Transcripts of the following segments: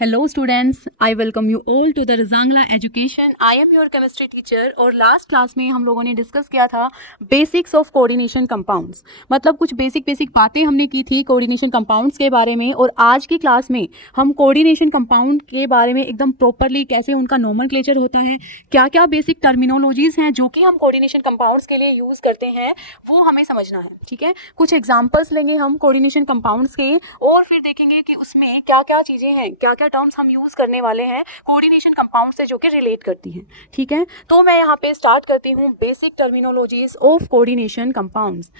Hello students, I welcome you all to the Rizangla Education. I am your chemistry teacher और last class में हम लोगों ने discuss किया था बेसिक्स ऑफ कोऑर्डिनेशन कंपाउंड्स। मतलब कुछ बेसिक बातें हमने की थी कोऑर्डिनेशन कंपाउंड्स के बारे में, और आज की क्लास में हम कोऑर्डिनेशन कंपाउंड के बारे में एकदम प्रॉपरली कैसे उनका नोमेनक्लेचर होता है, क्या क्या बेसिक टर्मिनोलॉजीज हैं जो कि हम कोऑर्डिनेशन कंपाउंड्स के लिए यूज़ करते हैं, वो हमें समझना है। ठीक है, कुछ एग्जाम्पल्स लेंगे हम कोऑर्डिनेशन कंपाउंड्स के और फिर देखेंगे कि उसमें क्या क्या चीज़ें हैं, क्या क्या टर्म्स हम यूज़ करने वाले हैं कोऑर्डिनेशन कंपाउंड से जो कि रिलेट करती हैं। ठीक है, तो मैं यहाँ पे स्टार्ट करती हूँ basic terminologies of coordination compounds.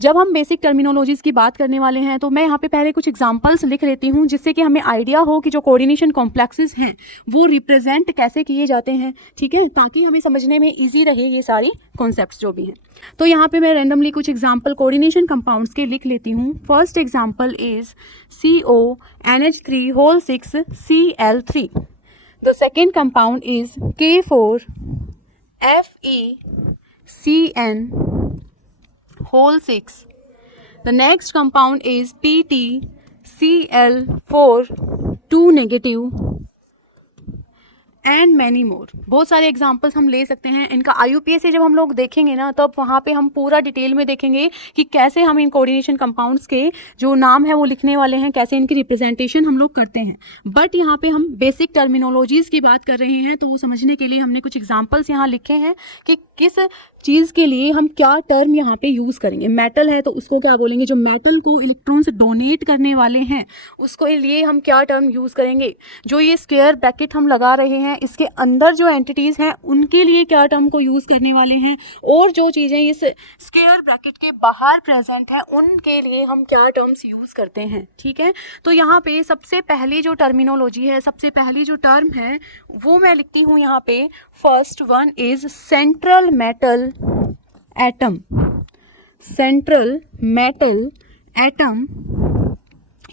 जब हम बेसिक टर्मिनोलॉजीज की बात करने वाले हैं तो मैं यहाँ पे पहले कुछ एग्जांपल्स लिख लेती हूँ जिससे कि हमें आइडिया हो कि जो कोऑर्डिनेशन कॉम्प्लेक्सेस हैं वो रिप्रेजेंट कैसे किए जाते हैं। ठीक है, ताकि हमें समझने में इजी रहे ये सारी कॉन्सेप्ट्स जो भी हैं। तो यहाँ पे मैं रैंडमली कुछ एग्जांपल कोऑर्डिनेशन कंपाउंड्स के लिख लेती हूँ। First example is CONH3 6Cl3। The second compound is K4FeCN6। The next compound is PtCl4 2 negative and many more. बहुत सारे एग्जाम्पल्स हम ले सकते हैं। इनका IUPAC से जब हम लोग देखेंगे ना तब वहाँ पे हम पूरा डिटेल में देखेंगे कि कैसे हम इन कोऑर्डिनेशन कंपाउंड्स के जो नाम है वो लिखने वाले हैं, कैसे इनकी रिप्रेजेंटेशन हम लोग करते हैं। बट यहाँ पे हम बेसिक टर्मिनोलॉजीज़ की बात कर रहे हैं तो वो समझने के लिए हमने कुछ एग्जाम्पल्स यहाँ लिखे हैं कि किस चीज़ के लिए हम क्या टर्म यहाँ पे यूज़ करेंगे। मेटल है तो उसको क्या बोलेंगे, जो मेटल को इलेक्ट्रॉन्स डोनेट करने वाले हैं उसको लिए हम क्या टर्म यूज़ करेंगे। जो ये स्क्वायर ब्रैकेट हम लगा रहे हैं इसके अंदर जो एंटिटीज़ हैं उनके लिए क्या टर्म को यूज़ करने वाले हैं, और जो चीज़ें इस स्क्वायर ब्रैकेट के बाहर प्रेजेंट हैं उनके लिए हम क्या टर्म्स यूज़ करते हैं। ठीक है, तो यहाँ पे सबसे पहली जो टर्मिनोलॉजी है, सबसे पहली जो टर्म है वो मैं लिखती हूँ यहाँ पे। First one is central metal atom. Central metal atom,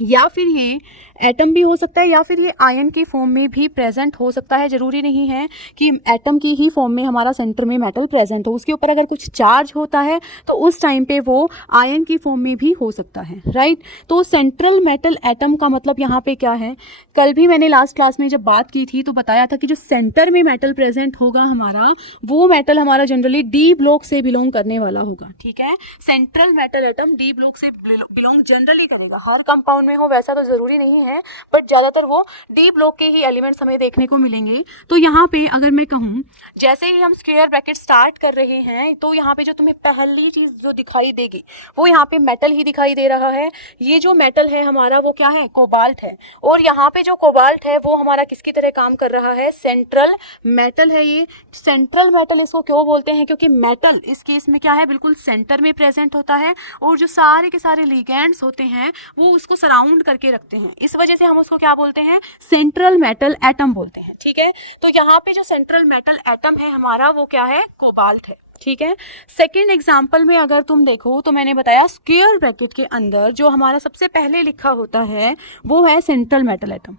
या फिर ये एटम भी हो सकता है या फिर ये आयन की फॉर्म में भी प्रेजेंट हो सकता है। ज़रूरी नहीं है कि एटम की ही फॉर्म में हमारा सेंटर में मेटल प्रेजेंट हो। उसके ऊपर अगर कुछ चार्ज होता है तो उस टाइम पे वो आयन की फॉर्म में भी हो सकता है, राइट। तो सेंट्रल मेटल एटम का मतलब यहाँ पे क्या है, कल भी मैंने लास्ट क्लास में जब बात की थी तो बताया था कि जो सेंटर में मेटल प्रेजेंट होगा हमारा, वो मेटल हमारा जनरली डी ब्लॉक से बिलोंग करने वाला होगा। ठीक है, central metal atom D block से बिलोंग जनरली करेगा। हर कंपाउंड में हो वैसा तो जरूरी नहीं है, बट ज्यादातर वो डी ब्लॉक के ही एलिमेंट्स हमें देखने को मिलेंगे। तो यहाँ पे अगर मैं कहूँ, जैसे ही हम स्क्वायर ब्रैकेट स्टार्ट कर रहे हैं तो यहाँ पे जो तुम्हें पहली चीज जो दिखाई देगी वो यहाँ पे मेटल ही दिखाई दे रहा है। ये जो मेटल है हमारा वो क्या है, कोबाल्ट है। और यहाँ पे जो कोबाल्ट है वो हमारा किसकी तरह काम कर रहा है, सेंट्रल मेटल है। ये सेंट्रल मेटल इसको क्यों बोलते हैं, क्योंकि मेटल इस केस में क्या है, बिल्कुल सेंटर में प्रेजेंट होता है और जो सारे के सारे लिगेंड्स होते हैं वो उसको सराउंड करके रखते हैं। इस वजह से हम उसको क्या बोलते हैं, सेंट्रल मेटल एटम बोलते हैं। ठीक है, तो यहाँ पे जो सेंट्रल मेटल एटम है हमारा वो क्या है, कोबाल्ट है। ठीक है, सेकेंड एग्जाम्पल में अगर तुम देखो तो मैंने बताया स्क्वायर ब्रैकेट के अंदर जो हमारा सबसे पहले लिखा होता है वो है सेंट्रल मेटल एटम।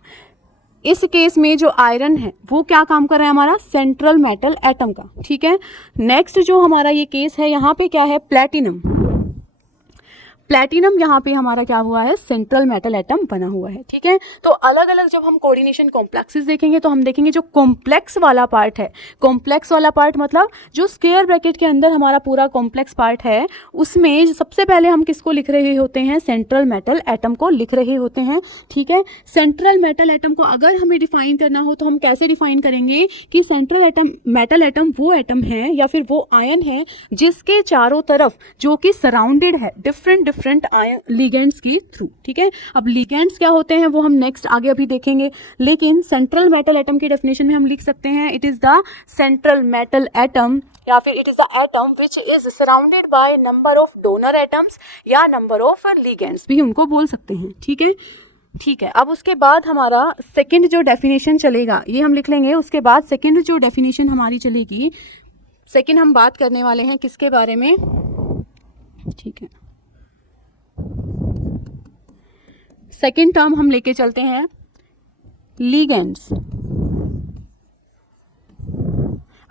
इस केस में जो आयरन है वो क्या काम कर रहा है, हमारा सेंट्रल मेटल एटम का। ठीक है, नेक्स्ट जो हमारा ये केस है यहाँ पे क्या है, प्लेटिनम। प्लेटिनम यहाँ पे हमारा क्या हुआ है, सेंट्रल मेटल एटम बना हुआ है। ठीक है, तो अलग अलग जब हम कोऑर्डिनेशन कॉम्प्लेक्सेस देखेंगे तो हम देखेंगे जो कॉम्प्लेक्स वाला पार्ट है, कॉम्प्लेक्स वाला पार्ट मतलब जो स्क्वायर ब्रैकेट के अंदर हमारा पूरा कॉम्प्लेक्स पार्ट है उसमें सबसे पहले हम किसको लिख रहे होते हैं, सेंट्रल मेटल एटम को लिख रहे होते हैं। ठीक है, सेंट्रल मेटल एटम को अगर हमें डिफाइन करना हो तो हम कैसे डिफाइन करेंगे कि सेंट्रल एटम मेटल एटम वो एटम है या फिर वो आयन है जिसके चारों तरफ जो कि सराउंडेड है डिफरेंट आयन लिगेंड्स की थ्रू। ठीक है, अब लिगेंड्स क्या होते हैं वो हम नेक्स्ट आगे अभी देखेंगे, लेकिन सेंट्रल मेटल एटम की डेफिनेशन में हम लिख सकते हैं it is the central metal atom या फिर it is the atom which is surrounded by number of donor atoms या नंबर ऑफ लिगेंड्स भी उनको बोल सकते हैं। ठीक है, ठीक है, अब उसके बाद हमारा सेकंड जो डेफिनेशन चलेगा ये हम लिख लेंगे। उसके बाद सेकंड जो डेफिनेशन हमारी चलेगी, सेकंड हम बात करने वाले हैं किसके बारे में, ठीक है, सेकेंड टर्म हम लेके चलते हैं लिगेंड्स।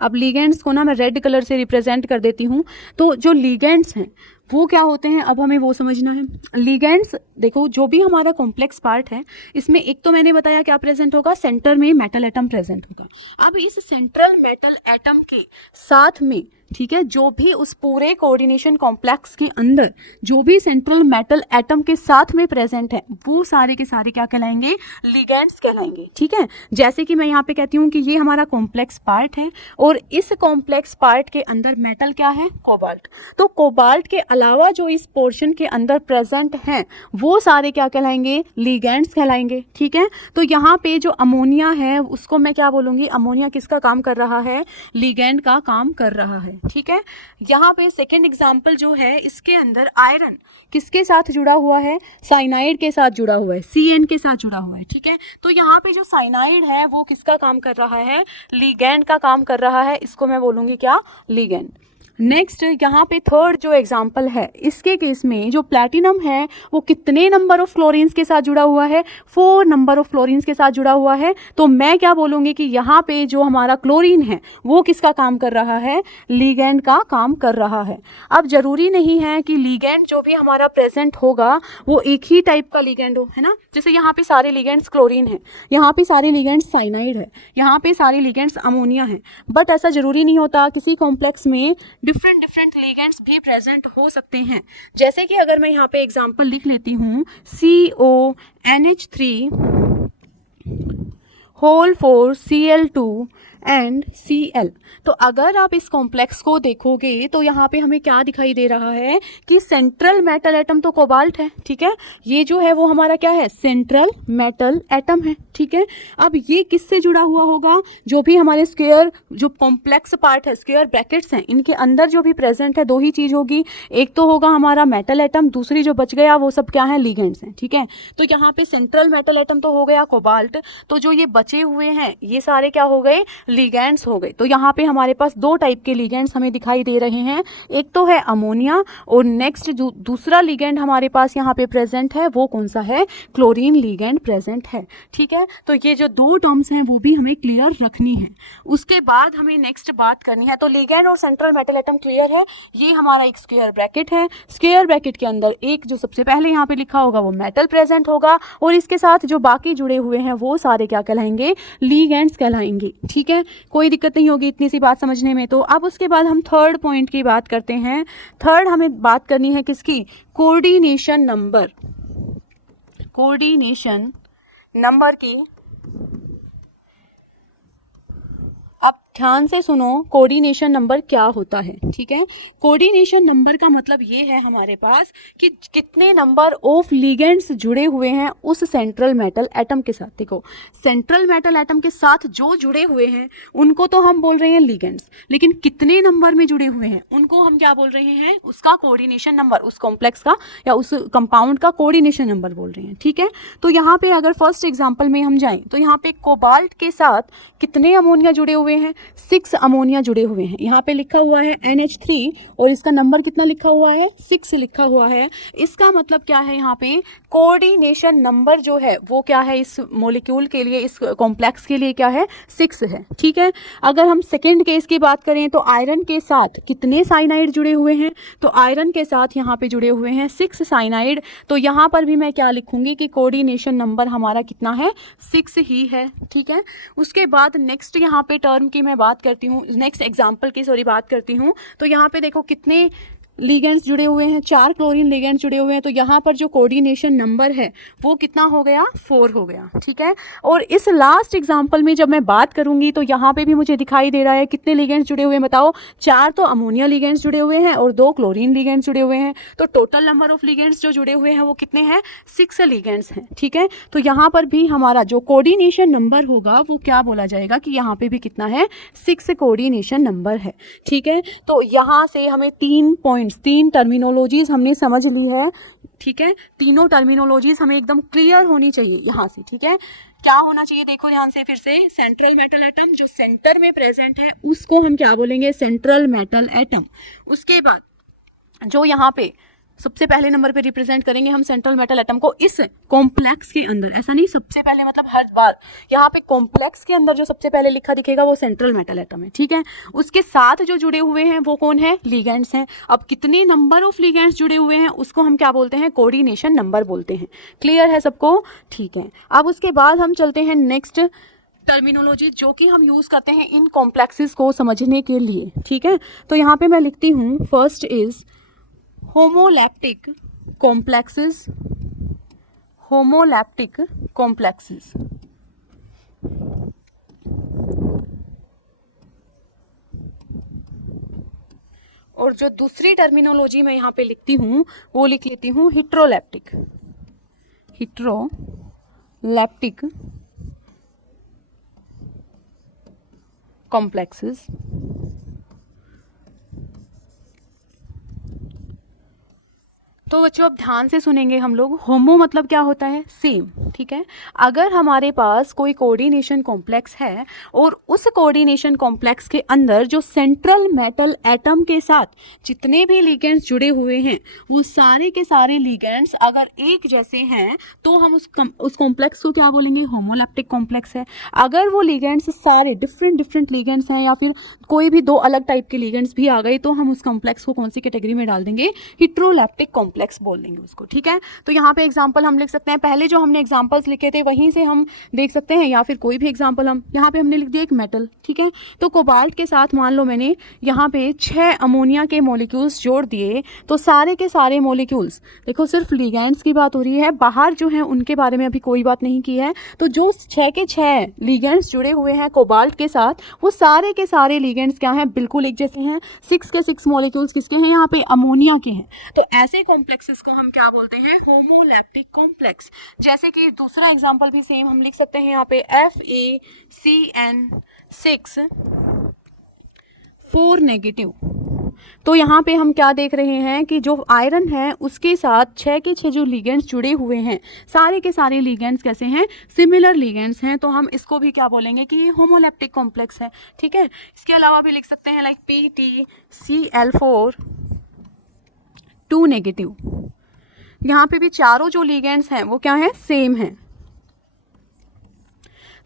अब लिगेंड्स को ना मैं रेड कलर से रिप्रेजेंट कर देती हूँ। तो जो लिगेंड्स हैं वो क्या होते हैं, अब हमें वो समझना है। लिगेंड्स, देखो जो भी हमारा कॉम्प्लेक्स पार्ट है इसमें एक तो मैंने बताया क्या प्रेजेंट होगा, सेंटर में मेटल एटम प्रेजेंट होगा। अब इस सेंट्रल मेटल एटम के साथ में, ठीक है, जो भी उस पूरे कोऑर्डिनेशन कॉम्प्लेक्स के अंदर जो भी सेंट्रल मेटल एटम के साथ में प्रेजेंट है वो सारे के सारे क्या कहलाएंगे, लिगेंड्स कहलाएंगे। ठीक है, जैसे कि मैं यहाँ पे कहती हूँ कि ये हमारा कॉम्प्लेक्स पार्ट है और इस कॉम्प्लेक्स पार्ट के अंदर मेटल क्या है, कोबाल्ट। तो कोबाल्ट के अलावा जो इस पोर्शन के अंदर प्रेजेंट हैं वो सारे क्या कहलाएंगे, लिगेंड्स कहलाएंगे। ठीक है, तो यहाँ पे जो अमोनिया है उसको मैं क्या बोलूँगी, अमोनिया किसका काम कर रहा है, लिगेंड का काम कर रहा है। ठीक है, यहाँ पे सेकेंड एग्जाम्पल जो है इसके अंदर आयरन किसके साथ जुड़ा हुआ है, साइनाइड के साथ जुड़ा हुआ है, CN के साथ जुड़ा हुआ है। ठीक है, तो यहाँ पे जो साइनाइड है वो किसका काम कर रहा है, लिगेंड का काम कर रहा है, इसको मैं बोलूँगी क्या, लिगेंड। नेक्स्ट यहाँ पे थर्ड जो एग्जाम्पल है इसके केस में जो प्लैटिनम है वो कितने नंबर ऑफ क्लोरीन्स के साथ जुड़ा हुआ है, 4 नंबर ऑफ क्लोरीन्स के साथ जुड़ा हुआ है। तो मैं क्या बोलूँगी कि यहाँ पे जो हमारा क्लोरीन है वो किसका काम कर रहा है, लिगेंड का काम कर रहा है। अब जरूरी नहीं है कि लिगेंड जो भी हमारा प्रेजेंट होगा वो एक ही टाइप का लिगेंड हो, है ना। जैसे यहाँ पे सारे लिगेंड्स क्लोरीन है, यहाँ पे सारे लिगेंड्स साइनाइड है, यहाँ पे सारे लिगेंड्स अमोनिया है, बट ऐसा जरूरी नहीं होता। किसी कॉम्प्लेक्स में डिफरेंट लिगेंड्स भी प्रेजेंट हो सकते हैं। जैसे कि अगर मैं यहाँ पे एग्जांपल लिख लेती हूँ CONH3 whole 4 Cl2 and Cl। तो अगर आप इस कॉम्प्लेक्स को देखोगे तो यहाँ पे हमें क्या दिखाई दे रहा है कि सेंट्रल मेटल एटम तो कोबाल्ट है। ठीक है, ये जो है वो हमारा क्या है, सेंट्रल मेटल एटम है। ठीक है, अब ये किससे जुड़ा हुआ होगा, जो भी हमारे स्क्वायर जो कॉम्प्लेक्स पार्ट है, स्क्वायर ब्रैकेट्स हैं, इनके अंदर जो भी प्रेजेंट है दो ही चीज होगी, एक तो होगा हमारा मेटल एटम, दूसरी जो बच गया वो सब क्या है, लिगेंड्स हैं। ठीक है, तो यहाँ पे सेंट्रल मेटल एटम तो हो गया कोबाल्ट, तो जो ये बचे हुए हैं ये सारे क्या हो गए, लिगेंड्स हो गए। तो यहाँ पे हमारे पास दो टाइप के लिगेंड्स हमें दिखाई दे रहे हैं, एक तो है अमोनिया और नेक्स्ट जो दूसरा लिगेंड हमारे पास यहाँ पे प्रेजेंट है वो कौन सा है, क्लोरीन लिगेंड प्रेजेंट है। ठीक है, तो ये जो दो टर्म्स हैं वो भी हमें क्लियर रखनी है। उसके बाद हमें नेक्स्ट बात करनी है, तो लिगेंड और सेंट्रल मेटल एटम क्लियर है। ये हमारा एक स्क्वायर ब्रैकेट है, स्क्वायर ब्रैकेट के अंदर एक जो सबसे पहले यहाँ पे लिखा होगा वो मेटल प्रेजेंट होगा और इसके साथ जो बाकी जुड़े हुए हैं वो सारे क्या कहलाएंगे, लिगेंड्स कहलाएंगे। ठीक है, कोई दिक्कत नहीं होगी इतनी सी बात समझने में। तो अब उसके बाद हम थर्ड पॉइंट की बात करते हैं। थर्ड हमें बात करनी है किसकी, कोऑर्डिनेशन नंबर, कोऑर्डिनेशन नंबर की। अब ध्यान से सुनो, कोऑर्डिनेशन नंबर क्या होता है। ठीक है, कोऑर्डिनेशन नंबर का मतलब ये है हमारे पास कि कितने नंबर ऑफ लिगेंड्स जुड़े हुए हैं उस सेंट्रल मेटल एटम के साथ। देखो, सेंट्रल मेटल एटम के साथ जो जुड़े हुए हैं उनको तो हम बोल रहे हैं लिगेंड्स, लेकिन कितने नंबर में जुड़े हुए हैं उनको हम क्या बोल रहे हैं, उसका कोऑर्डिनेशन नंबर, उस कॉम्प्लेक्स का या उस कंपाउंड का कोऑर्डिनेशन नंबर बोल रहे हैं। ठीक है, तो यहाँ पे अगर फर्स्ट एग्जाम्पल में हम जाएं तो यहाँ पे कोबाल्ट के साथ कितने अमोनिया जुड़े हुए हैं, 6 अमोनिया जुड़े हुए हैं। यहाँ पे लिखा हुआ है NH3 और इसका नंबर कितना लिखा हुआ है, 6 लिखा हुआ है। इसका मतलब क्या है, यहाँ पे कोऑर्डिनेशन नंबर जो है वो क्या है, इस मॉलिक्यूल के लिए, इस कॉम्प्लेक्स के लिए क्या है, 6 है। ठीक है, अगर हम सेकेंड केस की बात करें तो आयरन के साथ कितने साइनाइड जुड़े हुए हैं, तो आयरन के साथ यहाँ पे जुड़े हुए हैं 6 साइनाइड। तो यहाँ पर भी मैं क्या लिखूंगी कि कोऑर्डिनेशन नंबर हमारा कितना है, 6 ही है। ठीक है, उसके बाद नेक्स्ट यहाँ पे टर्म की मैं बात करती हूँ, नेक्स्ट एग्जाम्पल की बात करती हूँ। तो यहाँ पे देखो कितने लिगेंड्स जुड़े हुए हैं, 4 क्लोरीन लिगेंड्स जुड़े हुए हैं। तो यहाँ पर जो कोऑर्डिनेशन नंबर है वो कितना हो गया, 4 हो गया। ठीक है, और इस लास्ट एग्जांपल में जब मैं बात करूंगी तो यहाँ पे भी मुझे दिखाई दे रहा है कितने लिगेंड्स जुड़े हुए हैं, बताओ। 4 तो अमोनिया लिगेंड्स जुड़े हुए हैं और 2 क्लोरीन लिगेंड्स जुड़े हुए हैं। तो टोटल नंबर ऑफ लिगेंड्स जो जुड़े हुए हैं वो कितने हैं, 6 लिगेंड्स हैं। ठीक है, तो यहाँ पर भी हमारा जो कोऑर्डिनेशन नंबर होगा वो क्या बोला जाएगा कि यहाँ पे भी कितना है, 6 कोऑर्डिनेशन नंबर है। ठीक है, तो यहाँ से हमें 3 टर्मिनोलॉजीज हमने समझ ली है। ठीक है, तीनों टर्मिनोलॉजीज हमें एकदम क्लियर होनी चाहिए यहाँ से। ठीक है, क्या होना चाहिए, देखो ध्यान से फिर से, सेंट्रल मेटल एटम जो सेंटर में प्रेजेंट है उसको हम क्या बोलेंगे, सेंट्रल मेटल एटम। उसके बाद जो यहाँ पे सबसे पहले नंबर पे रिप्रेजेंट करेंगे हम सेंट्रल मेटल एटम को इस कॉम्प्लेक्स के अंदर। ऐसा नहीं सबसे पहले मतलब हर बार, यहाँ पे कॉम्प्लेक्स के अंदर जो सबसे पहले लिखा दिखेगा वो सेंट्रल मेटल एटम है, ठीक है। उसके साथ जो जुड़े हुए हैं वो कौन है, लिगेंड्स हैं। अब कितने नंबर ऑफ लिगेंड्स जुड़े हुए हैं उसको हम क्या बोलते हैं, कोऑर्डिनेशन नंबर बोलते हैं। क्लियर है सबको, ठीक है। अब उसके बाद हम चलते हैं नेक्स्ट टर्मिनोलॉजी जो कि हम यूज करते हैं इन कॉम्प्लेक्सेस को समझने के लिए, ठीक है। तो यहाँ पे मैं लिखती हूँ first is homoleptic complexes, homoleptic complexes. और जो दूसरी टर्मिनोलॉजी मैं यहाँ पे लिखती हूँ वो लिख लेती हूँ हेट्रोलैप्टिक, हेट्रोलैप्टिक कॉम्प्लेक्सेस। तो बच्चों अब ध्यान से सुनेंगे हम लोग। होमो मतलब क्या होता है, सेम, ठीक है। अगर हमारे पास कोई कोऑर्डिनेशन कॉम्प्लेक्स है और उस कोऑर्डिनेशन कॉम्प्लेक्स के अंदर जो सेंट्रल मेटल एटम के साथ जितने भी लिगेंड्स जुड़े हुए हैं वो सारे के सारे लिगेंड्स अगर एक जैसे हैं तो हम उस कॉम्प्लेक्स को क्या बोलेंगे, होमोलैप्टिक कॉम्प्लेक्स है। अगर वो लिगेंड्स सारे डिफरेंट लिगेंड्स हैं या फिर कोई भी दो अलग टाइप के लिगेंड्स भी आ गए तो हम उस कॉम्प्लेक्स को कौन सी कैटेगरी में डाल देंगे, हेट्रोलैप्टिक कॉम्प्लेक्स बोल देंगे उसको, ठीक है। तो यहाँ पे एग्जांपल हम लिख सकते हैं, पहले जो हमने एग्जांपल्स लिखे थे वहीं से हम देख सकते हैं, या फिर कोई भी एग्जांपल हम यहाँ पे हमने लिख दिया एक मेटल, ठीक है। तो कोबाल्ट के साथ मान लो मैंने यहाँ पे 6 अमोनिया के मॉलिक्यूल्स जोड़ दिए तो सारे के सारे मॉलिक्यूल्स, देखो सिर्फ लिगेंड्स की बात हो रही है, बाहर जो है उनके बारे में अभी कोई बात नहीं की है। तो जो 6 के 6 लिगेंड्स जुड़े हुए हैं कोबाल्ट के साथ वो सारे के सारे लिगेंड्स क्या हैं, बिल्कुल एक जैसे हैं। 6 के 6 मॉलिक्यूल्स किसके हैं, यहाँ पे अमोनिया के हैं। तो ऐसे कॉम्प्लेक्सेस को हम क्या बोलते हैं, होमोलैप्टिक कॉम्प्लेक्स। जैसे कि दूसरा एग्जांपल भी सेम हम लिख सकते हैं यहाँ पे FeCN6 4 नेगेटिव। तो यहाँ पे हम क्या देख रहे हैं कि जो आयरन है उसके साथ 6 के 6 जो लिगेंड्स जुड़े हुए हैं सारे के सारे लिगेंड्स कैसे हैं, सिमिलर लिगेंड्स हैं। तो हम इसको भी क्या बोलेंगे कि होमोलैप्टिक कॉम्प्लेक्स है, ठीक है। इसके अलावा भी लिख सकते हैं लाइक PTCl4 2 नेगेटिव। यहाँ पे भी चारों जो लिगेंड्स हैं वो क्या है, सेम है।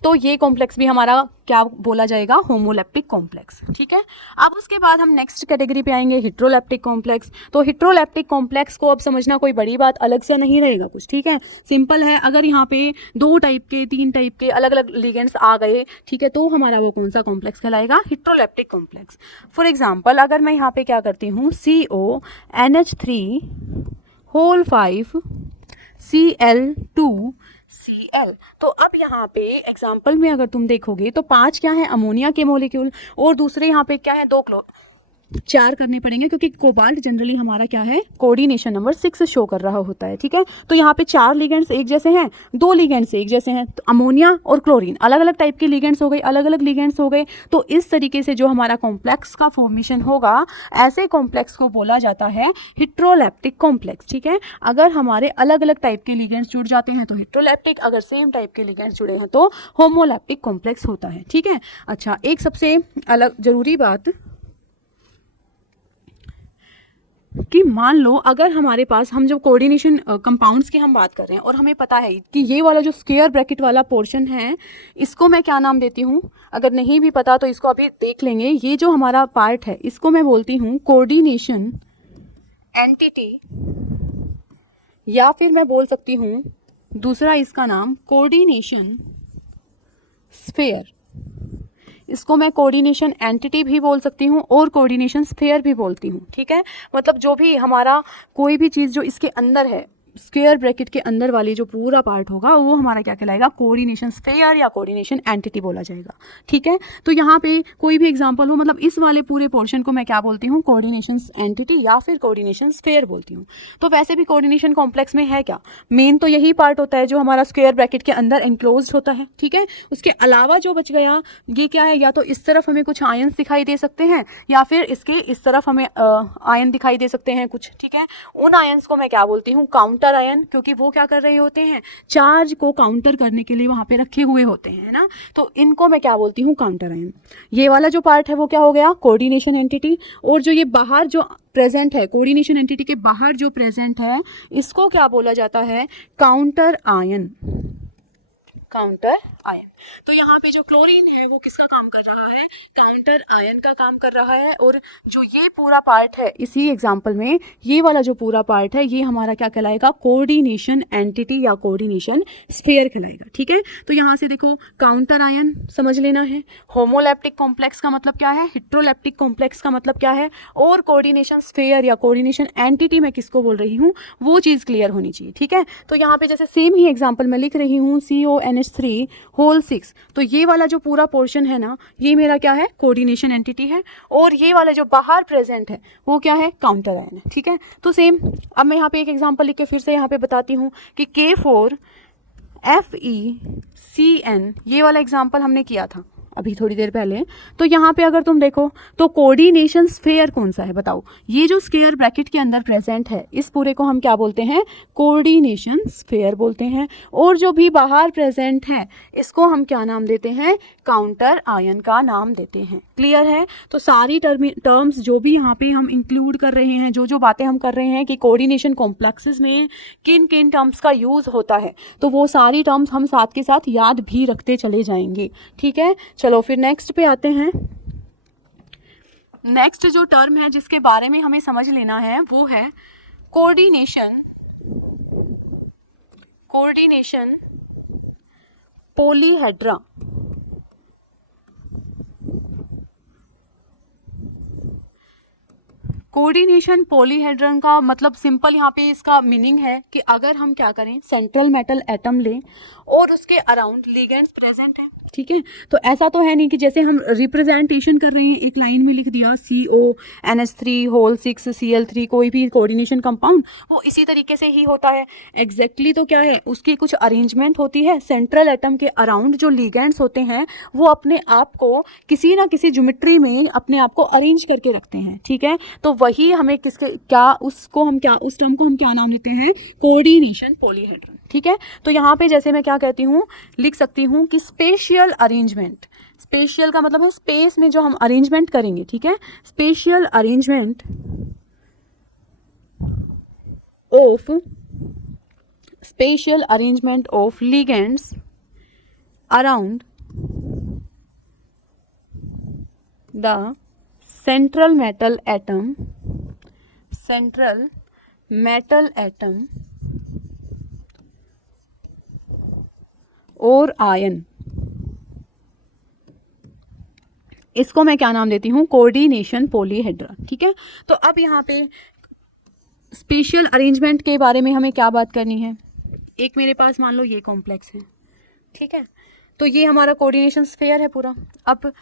तो ये कॉम्प्लेक्स भी हमारा क्या बोला जाएगा, होमोलैप्टिक कॉम्प्लेक्स, ठीक है। अब उसके बाद हम नेक्स्ट कैटेगरी पे आएंगे, हेट्रोलैप्टिक कॉम्प्लेक्स। तो हेट्रोलैप्टिक कॉम्प्लेक्स को अब समझना कोई बड़ी बात अलग से नहीं रहेगा कुछ, ठीक है। सिंपल है, अगर यहाँ पे 2 टाइप के 3 टाइप के अलग अलग लिगेंड्स आ गए, ठीक है, तो हमारा वो कौन सा कॉम्प्लेक्स कहलाएगा, हेट्रोलैप्टिक कॉम्प्लेक्स। फॉर एग्जाम्पल अगर मैं यहाँ पे क्या करती हूँ, CONH3 Cl2Cl। तो अब यहाँ पे एग्जाम्पल में अगर तुम देखोगे तो 5 क्या है, अमोनिया के मॉलिक्यूल, और दूसरे यहाँ पे क्या है, 4 करने पड़ेंगे क्योंकि कोबाल्ट जनरली हमारा क्या है, कोऑर्डिनेशन नंबर 6 शो कर रहा होता है, ठीक है। तो यहाँ पे 4 लिगेंड्स एक जैसे हैं, 2 लिगेंड्स एक जैसे हैं। तो अमोनिया और क्लोरीन अलग अलग टाइप के लिगेंड्स हो गए, अलग अलग लिगेंड्स हो गए। तो इस तरीके से जो हमारा कॉम्प्लेक्स का फॉर्मेशन होगा, ऐसे कॉम्प्लेक्स को बोला जाता है हेट्रोलैप्टिक कॉम्प्लेक्स, ठीक है। अगर हमारे अलग अलग टाइप के लिगेंड्स जुड़ जाते हैं तो हेट्रोलैप्टिक, अगर सेम टाइप के लिगेंड्स जुड़े हैं तो होमोलैप्टिक कॉम्प्लेक्स होता है, ठीक है। अच्छा, एक सबसे अलग जरूरी बात कि मान लो अगर हमारे पास, हम जब कोऑर्डिनेशन कंपाउंड्स की हम बात कर रहे हैं और हमें पता है कि ये वाला जो स्क्वायर ब्रैकेट वाला पोर्शन है इसको मैं क्या नाम देती हूँ, अगर नहीं भी पता तो इसको अभी देख लेंगे। ये जो हमारा पार्ट है इसको मैं बोलती हूँ कोऑर्डिनेशन एंटिटी, या फिर मैं बोल सकती हूँ दूसरा इसका नाम कोऑर्डिनेशन स्फीयर। इसको मैं कोऑर्डिनेशन एंटिटी भी बोल सकती हूँ और कोऑर्डिनेशन स्फीयर भी बोलती हूँ, ठीक है। मतलब जो भी हमारा कोई भी चीज़ जो इसके अंदर है, स्क्वायर ब्रैकेट के अंदर वाली जो पूरा पार्ट होगा वो हमारा क्या कहलाएगा, कोऑर्डिनेशन स्फीयर या कोऑर्डिनेशन एंटिटी बोला जाएगा, ठीक है। तो यहाँ पे कोई भी एग्जांपल हो, मतलब इस वाले पूरे पोर्शन को मैं क्या बोलती हूँ, कोऑर्डिनेशन एंटिटी या फिर कोऑर्डिनेशन स्फीयर बोलती हूँ। तो वैसे भी कोऑर्डिनेशन कॉम्प्लेक्स में है क्या, मेन तो यही पार्ट होता है जो हमारा स्क्वायर ब्रैकेट के अंदर एनक्लोज्ड होता है, ठीक है। उसके अलावा जो बच गया ये क्या है, या तो इस तरफ हमें कुछ आयन्स दिखाई दे सकते हैं या फिर इसके इस तरफ हमें आयन दिखाई दे सकते हैं कुछ, ठीक है। उन आयन्स को मैं क्या बोलती हूँ, काउंटर काउंटर आयन, क्योंकि वो क्या कर रहे होते हैं, चार्ज को काउंटर करने के लिए वहाँ पे रखे हुए होते हैं ना, तो इनको मैं क्या बोलती हूँ, काउंटर आयन। ये वाला जो पार्ट है वो क्या हो गया, कोऑर्डिनेशन एंटिटी। और जो ये बाहर जो प्रेजेंट है, कोऑर्डिनेशन एंटिटी के बाहर जो प्रेजेंट है, इसको क्या बोला जाता है, काउंटर आयन, काउंटर आयन। तो यहाँ पे जो क्लोरीन है वो किसका काम कर रहा है, काउंटर आयन का काम कर रहा है। और जो ये पूरा पार्ट है इसी एग्जांपल में, ये वाला जो पूरा पार्ट है ये हमारा क्या कहलाएगा, कोऑर्डिनेशन एंटिटी या कोऑर्डिनेशन स्फीयर कहलाएगा। ठीक है, तो यहाँ से देखो काउंटर आयन समझ लेना है, होमोलैप्टिक कॉम्प्लेक्स का मतलब क्या है, हेट्रोलैप्टिक कॉम्प्लेक्स का मतलब क्या है, और कोऑर्डिनेशन स्फीयर या कोऑर्डिनेशन एंटिटी मैं किसको बोल रही हूँ, वो चीज़ क्लियर होनी चाहिए। ठीक है, तो यहाँ पे जैसे सेम ही एग्जाम्पल मैं लिख रही हूँ CONH3 होल 6, तो ये वाला जो पूरा पोर्शन है ना, ये मेरा क्या है, कोऑर्डिनेशन एंटिटी है, और ये वाला जो बाहर प्रेजेंट है वो क्या है, काउंटर आयन है। ठीक है, तो सेम अब मैं यहाँ पे एक एग्जांपल लिख के फिर से यहाँ पे बताती हूँ कि K4FeCN, ये वाला एग्जांपल हमने किया था अभी थोड़ी देर पहले। तो यहाँ पे अगर तुम देखो तो कोऑर्डिनेशन स्फीयर कौन सा है, बताओ, ये जो स्क्वायर ब्रैकेट के अंदर प्रेजेंट है इस पूरे को हम क्या बोलते हैं, कोऑर्डिनेशन स्फीयर बोलते हैं। और जो भी बाहर प्रेजेंट है इसको हम क्या नाम देते हैं, काउंटर आयन का नाम देते हैं। क्लियर है, तो सारी टर्म्स जो भी यहाँ पे हम इंक्लूड कर रहे हैं, जो जो बातें हम कर रहे हैं कि कोऑर्डिनेशन कॉम्प्लेक्सेस में किन किन टर्म्स का यूज होता है, तो वो सारी टर्म्स हम साथ के साथ याद भी रखते चले जाएंगे। ठीक है, चलो फिर नेक्स्ट पे आते हैं। नेक्स्ट जो टर्म है जिसके बारे में हमें समझ लेना है वो है कोऑर्डिनेशन पॉलीहेड्रा। कोऑर्डिनेशन पॉलीहेड्रन का मतलब सिंपल यहाँ पे इसका मीनिंग है कि अगर हम क्या करें, सेंट्रल मेटल एटम लें और उसके अराउंड लिगेंड्स प्रेजेंट हैं। ठीक है, तो ऐसा तो है नहीं कि जैसे हम रिप्रेजेंटेशन कर रहे हैं एक लाइन में लिख दिया CONH3 होल 6 Cl3, कोई भी कोऑर्डिनेशन कंपाउंड वो इसी तरीके से ही होता है एग्जैक्टली। तो क्या है, उसकी कुछ अरेंजमेंट होती है, सेंट्रल एटम के अराउंड जो लिगेंड्स होते हैं वो अपने आप को किसी ना किसी ज्योमेट्री में अपने आप को अरेंज करके रखते हैं। ठीक है, तो वही हमें किसके क्या उसको हम क्या उस टर्म को हम क्या नाम देते हैं, कोऑर्डिनेशन पॉलीहेड्रन। ठीक है, तो यहाँ पे जैसे मैं क्या कहती हूँ, लिख सकती हूँ कि स्पेशियल अरेंजमेंट, स्पेशियल का मतलब है स्पेस में जो हम अरेंजमेंट करेंगे। ठीक है, spatial arrangement of ligands around the central metal atom और आयन, इसको मैं क्या नाम देती हूँ, कोऑर्डिनेशन पॉलीहेड्रा। ठीक है, तो अब यहाँ पे स्पेशियल अरेंजमेंट के बारे में हमें क्या बात करनी है। एक मेरे पास मान लो ये कॉम्प्लेक्स है, ठीक है, तो ये हमारा कोऑर्डिनेशन स्फीयर है पूरा। अब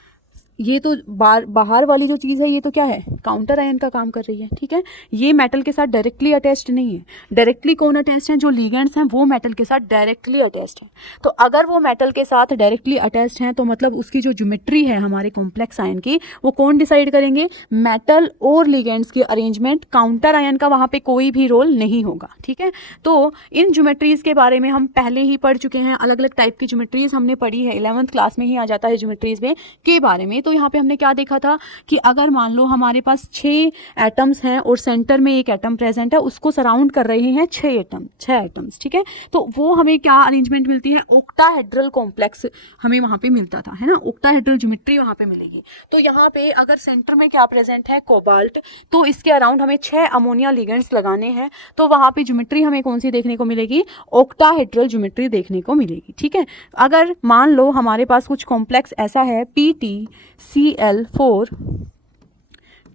ये तो बाहर वाली जो चीज़ है ये तो क्या है, काउंटर आयन का काम कर रही है। ठीक है, ये मेटल के साथ डायरेक्टली अटैच्ड नहीं है। डायरेक्टली कौन अटैच्ड है, जो लिगेंड्स हैं वो मेटल के साथ डायरेक्टली अटैच्ड हैं। तो अगर वो मेटल के साथ डायरेक्टली अटैच्ड हैं तो मतलब उसकी जो ज्योमेट्री है हमारे कॉम्प्लेक्स आयन की वो कौन डिसाइड करेंगे, मेटल और लिगेंड्स की अरेंजमेंट। काउंटर आयन का वहाँ पर कोई भी रोल नहीं होगा। ठीक है, तो इन ज्योमेट्रीज के बारे में हम पहले ही पढ़ चुके हैं, अलग अलग टाइप की ज्योमेट्रीज हमने पढ़ी है, 11th क्लास में ही आ जाता है ज्योमेट्रीज में के बारे में। तो यहाँ पे हमने क्या देखा था कि अगर मान लो हमारे पास 6 एटम्स हैं और सेंटर में एक एटम प्रेजेंट है, उसको सराउंड कर रहे हैं 6 एटम्स। ठीक है, तो वो हमें क्या अरेंजमेंट मिलती है, ऑक्टाहेड्रल कॉम्प्लेक्स हमें वहां पे मिलता था, है ना, ऑक्टाहेड्रल ज्योमेट्री वहां पे मिलेगी। तो यहाँ पे अगर सेंटर में क्या प्रेजेंट है, कोबाल्ट, तो इसके अराउंड हमें 6 अमोनिया लिगेंड्स लगाने हैं, तो वहां पे ज्योमेट्री हमें कौन सी देखने को मिलेगी, ऑक्टाहेड्रल ज्योमेट्री देखने को मिलेगी। ठीक है, अगर मान लो हमारे पास कुछ कॉम्प्लेक्स ऐसा है PtCl4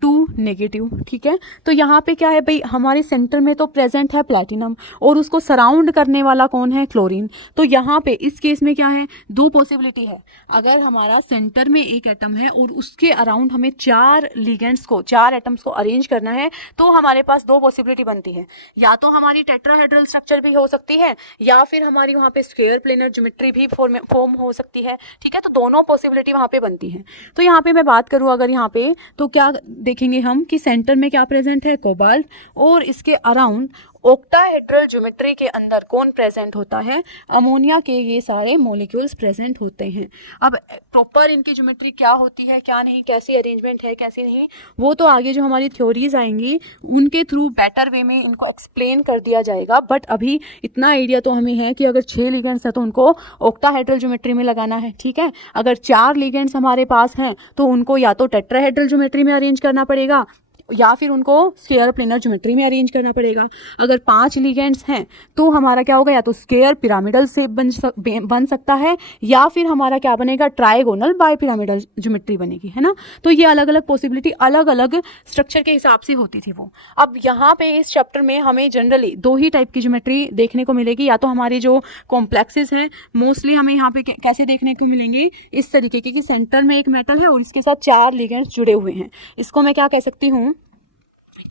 2 नेगेटिव। ठीक है, तो यहाँ पे क्या है भाई, हमारे सेंटर में तो प्रेजेंट है प्लैटिनम और उसको सराउंड करने वाला कौन है, क्लोरीन। तो यहाँ पे इस केस में क्या है, 2 पॉसिबिलिटी है। अगर हमारा सेंटर में एक एटम है और उसके अराउंड हमें 4 लिगेंड्स को, 4 एटम्स को अरेंज करना है, तो हमारे पास 2 पॉसिबिलिटी बनती है। या तो हमारी टेट्राहेड्रल स्ट्रक्चर भी हो सकती है या फिर हमारी वहाँ पे स्क्वायर प्लेनर ज्योमेट्री भी फॉर्म हो सकती है। ठीक है, तो दोनों पॉसिबिलिटी वहाँ पे बनती है। तो यहाँ पे मैं बात करूँ अगर यहाँ पे, तो क्या देखेंगे हम कि सेंटर में क्या प्रेजेंट है, कोबाल्ट, और इसके अराउंड ओक्टाहेड्रल ज्योमेट्री के अंदर कौन प्रेजेंट होता है? अमोनिया के ये सारे मॉलिक्यूल्स प्रेजेंट होते हैं। अब प्रॉपर इनकी ज्योमेट्री क्या होती है, क्या नहीं, कैसी अरेंजमेंट है, कैसी नहीं, वो तो आगे जो हमारी थ्योरीज आएंगी उनके थ्रू बेटर वे में इनको एक्सप्लेन कर दिया जाएगा। बट अभी इतना आइडिया तो हमें है कि अगर 6 लिगेंड्स है तो उनको ओक्टाहेड्रल ज्योमेट्री में लगाना है, ठीक है। अगर 4 लिगेंड्स हमारे पास हैं तो उनको या तो टेट्राहेड्रल ज्योमेट्री में अरेंज करना पड़ेगा या फिर उनको स्केयर प्लेनर ज्योमेट्री में अरेंज करना पड़ेगा। अगर 5 लिगेंड्स हैं तो हमारा क्या होगा, या तो स्केयर पिरामिडल से बन सकता है या फिर हमारा क्या बनेगा, ट्राइगोनल बाय पिरामिडल ज्योमेट्री बनेगी, है ना। तो ये अलग अलग पॉसिबिलिटी अलग अलग स्ट्रक्चर के हिसाब से होती थी वो। अब यहाँ पे इस चैप्टर में हमें जनरली 2 ही टाइप की ज्योमेट्री देखने को मिलेगी। या तो हमारी जो कॉम्प्लेक्सेस हैं मोस्टली हमें यहाँ पे कैसे देखने को मिलेंगे, इस तरीके के कि सेंटर में एक मेटल है और इसके साथ 4 लिगेंड्स जुड़े हुए हैं। इसको मैं क्या कह सकती हूँ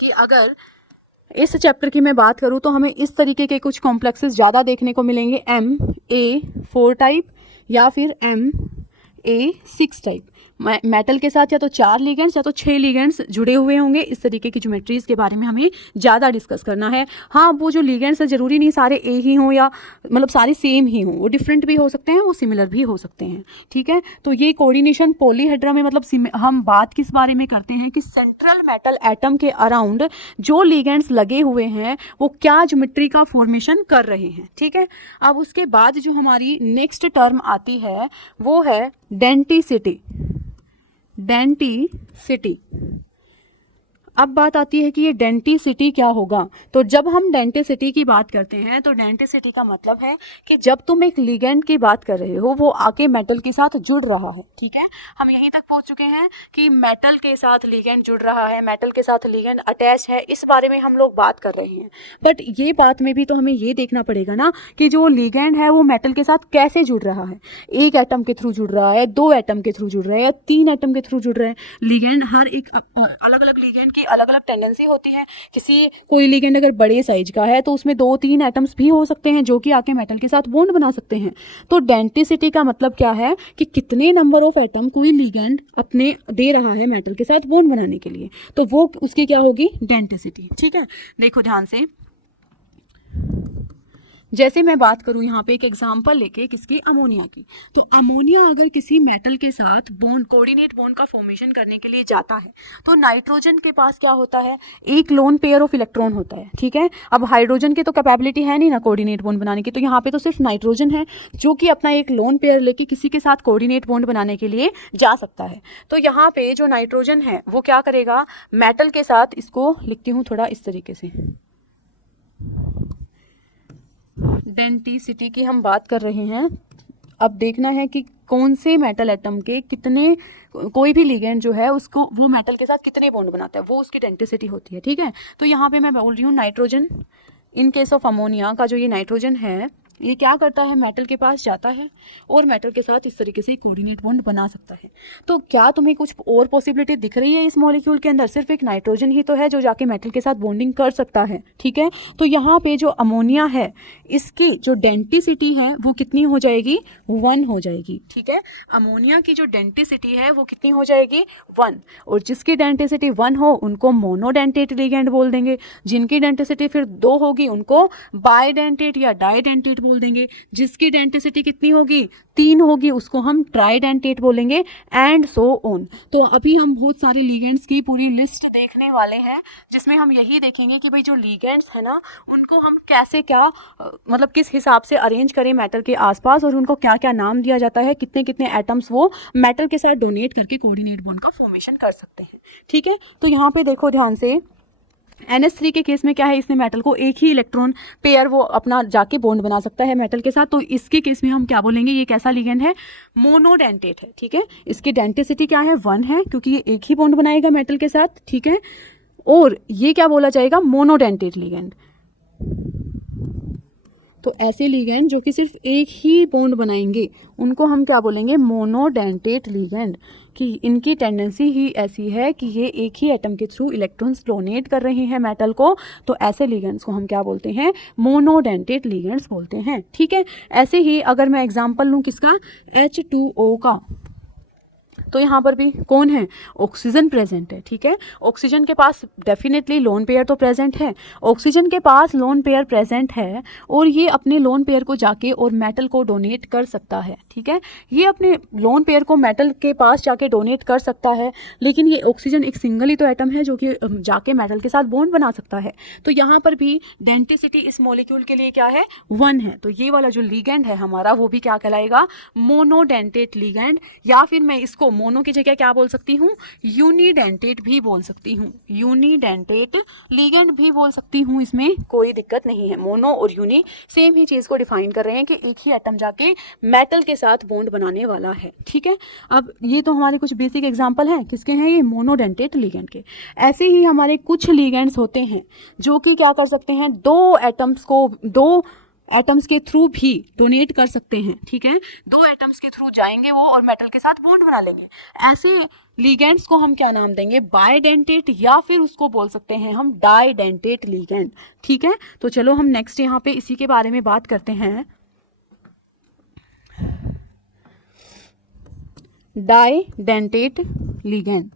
कि अगर इस चैप्टर की मैं बात करूं तो हमें इस तरीके के कुछ कॉम्प्लेक्सेस ज़्यादा देखने को मिलेंगे, MA4 टाइप या फिर MA6 टाइप। मेटल के साथ या तो 4 लिगेंड्स या तो 6 लिगेंड्स जुड़े हुए होंगे। इस तरीके की ज्योमेट्रीज के बारे में हमें ज़्यादा डिस्कस करना है। हाँ, वो जो लिगेंड्स है ज़रूरी नहीं सारे ए ही हों या मतलब सारे सेम ही हों, वो डिफरेंट भी हो सकते हैं, वो सिमिलर भी हो सकते हैं, ठीक है। तो ये कोऑर्डिनेशन पॉलीहेड्रा में मतलब हम बात किस बारे में करते हैं कि सेंट्रल मेटल एटम के अराउंड जो लिगेंड्स लगे हुए हैं वो क्या ज्योमेट्री का फॉर्मेशन कर रहे हैं, ठीक है। अब उसके बाद जो हमारी नेक्स्ट टर्म आती है वो है डेंटिसिटी। डेंटिसिटी, अब बात आती है कि ये डेंटिसिटी क्या होगा। तो जब हम डेंटिसिटी की बात करते हैं तो डेंटिसिटी का मतलब है कि जब तुम एक लिगेंड की बात कर रहे हो वो आके मेटल के साथ जुड़ रहा है, ठीक है। हम यहीं तक पहुंच चुके हैं कि मेटल के साथ लिगेंड जुड़ रहा है, मेटल के साथ लिगेंड अटैच है, इस बारे में हम लोग बात कर रहे हैं। बट ये बात में भी तो हमें ये देखना पड़ेगा ना कि जो लिगेंड है वो मेटल के साथ कैसे जुड़ रहा है। एक एटम के थ्रू जुड़ रहा है, 2 एटम के थ्रू जुड़ रहा है या 3 एटम के थ्रू जुड़ रहा है। लिगेंड हर एक अलग अलग लिगेंड की अलग अलग टेंडेंसी होती है। कोई लिगेंड अगर बड़े साइज का है तो उसमें 2-3 एटम्स भी हो सकते हैं जो कि आके मेटल के साथ बॉन्ड बना सकते हैं। तो डेंटिसिटी का मतलब क्या है कि कितने नंबर ऑफ एटम कोई लिगेंड अपने दे रहा है मेटल के साथ बॉन्ड बनाने के लिए, तो वो उसकी क्या होगी, डेंटिसिटी, ठीक है। देखो ध्यान से, जैसे मैं बात करूं यहाँ पे एक एग्जांपल लेके किसकी, अमोनिया की। तो अमोनिया अगर किसी मेटल के साथ बॉन्ड, कोऑर्डिनेट बॉन्ड का फॉर्मेशन करने के लिए जाता है तो नाइट्रोजन के पास क्या होता है, एक लोन पेयर ऑफ इलेक्ट्रॉन होता है, ठीक है। अब हाइड्रोजन की तो कैपेबिलिटी है नहीं ना कोऑर्डिनेट बॉन्ड बनाने की, तो यहाँ पे तो सिर्फ नाइट्रोजन है जो कि अपना एक लोन पेयर लेके किसी के साथ कोऑर्डिनेट बॉन्ड बनाने के लिए जा सकता है। तो यहाँ पे जो नाइट्रोजन है वो क्या करेगा, मेटल के साथ, इसको लिखती हूँ थोड़ा इस तरीके से, डेंटिसिटी की हम बात कर रहे हैं। अब देखना है कि कौन से मेटल एटम के कितने, कोई भी लिगेंड जो है उसको वो मेटल के साथ कितने बॉन्ड बनाता है, वो उसकी डेंटिसिटी होती है, ठीक है। तो यहाँ पे मैं बोल रही हूँ nitrogen, in case of ammonia का जो ये नाइट्रोजन है ये क्या करता है, मेटल के पास जाता है और मेटल के साथ इस तरीके से कोऑर्डिनेट बॉन्ड बना सकता है। तो क्या तुम्हें कुछ और पॉसिबिलिटी दिख रही है इस मॉलिक्यूल के अंदर? सिर्फ एक नाइट्रोजन ही तो है जो जाके मेटल के साथ बॉन्डिंग कर सकता है, ठीक है। तो यहाँ पे जो अमोनिया है इसकी जो डेंटिसिटी है वो कितनी हो जाएगी, 1 हो जाएगी, ठीक है। अमोनिया की जो डेंटिसिटी है वो कितनी हो जाएगी, 1। और जिसकी डेंटिसिटी 1 हो उनको मोनोडेंटेट लिगेंड बोल देंगे, जिनकी डेंटिसिटी फिर 2 होगी उनको बाइडेंटेट या डाइडेंटेट बोल देंगे, जिसकी डेंटिसिटी कितनी होगी, 3 होगी, उसको हम ट्राइडेंटेट बोलेंगे, एंड सो ऑन। तो अभी हम बहुत सारे लिगेंड्स की पूरी लिस्ट देखने वाले हैं जिसमें हम यही देखेंगे कि भाई जो लिगेंड्स है ना उनको हम कैसे क्या मतलब किस हिसाब से अरेंज करें मेटल के आसपास और उनको क्या क्या नाम दिया जाता है, कितने कितने एटम्स वो मेटल के साथ डोनेट करके कोऑर्डिनेट बॉन्ड का फॉर्मेशन कर सकते हैं, ठीक है। तो यहाँ पे देखो ध्यान से, NH3 के केस में क्या है, इसने मेटल को एक ही इलेक्ट्रॉन पेयर वो अपना जाके बॉन्ड बना सकता है मेटल के साथ। तो इसके केस में हम क्या बोलेंगे, ये कैसा लिगेंड है, मोनोडेंटेट है, ठीक है। इसकी डेंटिसिटी क्या है, 1 है क्योंकि ये एक ही बॉन्ड बनाएगा मेटल के साथ, ठीक है। और ये क्या बोला जाएगा, मोनोडेंटेट लिगेंड। तो ऐसे लिगेंड जो कि सिर्फ एक ही बॉन्ड बनाएंगे उनको हम क्या बोलेंगे, मोनोडेंटेट लिगेंड, कि इनकी टेंडेंसी ही ऐसी है कि ये एक ही एटम के थ्रू इलेक्ट्रॉन्स डोनेट कर रहे हैं मेटल को। तो ऐसे लिगेंड्स को हम क्या बोलते हैं, मोनोडेंटेट लिगेंड्स बोलते हैं, ठीक है। ऐसे ही अगर मैं एग्जांपल लूँ किसका, H2O का, तो यहाँ पर भी कौन है, ऑक्सीजन प्रेजेंट है, ठीक है। ऑक्सीजन के पास डेफिनेटली लोन पेयर तो प्रेजेंट है, ऑक्सीजन के पास लोन पेयर प्रेजेंट है और ये अपने लोन पेयर को जाके और मेटल को डोनेट कर सकता है, ठीक है। ये अपने लोन पेयर को मेटल के पास जाके डोनेट कर सकता है, लेकिन ये ऑक्सीजन एक सिंगल ही तो एटम है जो कि जाके मेटल के साथ बॉन्ड बना सकता है। तो यहाँ पर भी डेंटिसिटी इस मॉलिक्यूल के लिए क्या है, 1 है। तो ये वाला जो लिगेंड है हमारा वो भी क्या कहलाएगा, मोनोडेंटेट लिगेंड, या फिर मैं इसको मोनो की जगह क्या बोल सकती हूँ, यूनिडेंटेट भी बोल सकती हूँ, यूनिडेंटेट लिगेंड भी बोल सकती हूँ, इसमें कोई दिक्कत नहीं है। मोनो और यूनी सेम ही चीज को डिफाइन कर रहे हैं कि एक ही एटम जाके मेटल के साथ बॉन्ड बनाने वाला है, ठीक है। अब ये तो हमारे कुछ बेसिक एग्जांपल हैं, किसके हैं, ये मोनोडेंटेट लिगेंड के। ऐसे ही हमारे कुछ लिगेंड्स होते हैं जो कि क्या कर सकते हैं, दो एटम्स के थ्रू भी डोनेट कर सकते हैं, ठीक है। 2 एटम्स के थ्रू जाएंगे वो और मेटल के साथ बॉन्ड बना लेंगे। ऐसे लिगेंड्स को हम क्या नाम देंगे, बाइडेंटेट, या फिर उसको बोल सकते हैं हम डाइडेंटेट लिगेंड, ठीक है। तो चलो हम नेक्स्ट यहाँ पे इसी के बारे में बात करते हैं। डाइडेंटेट लिगेंड,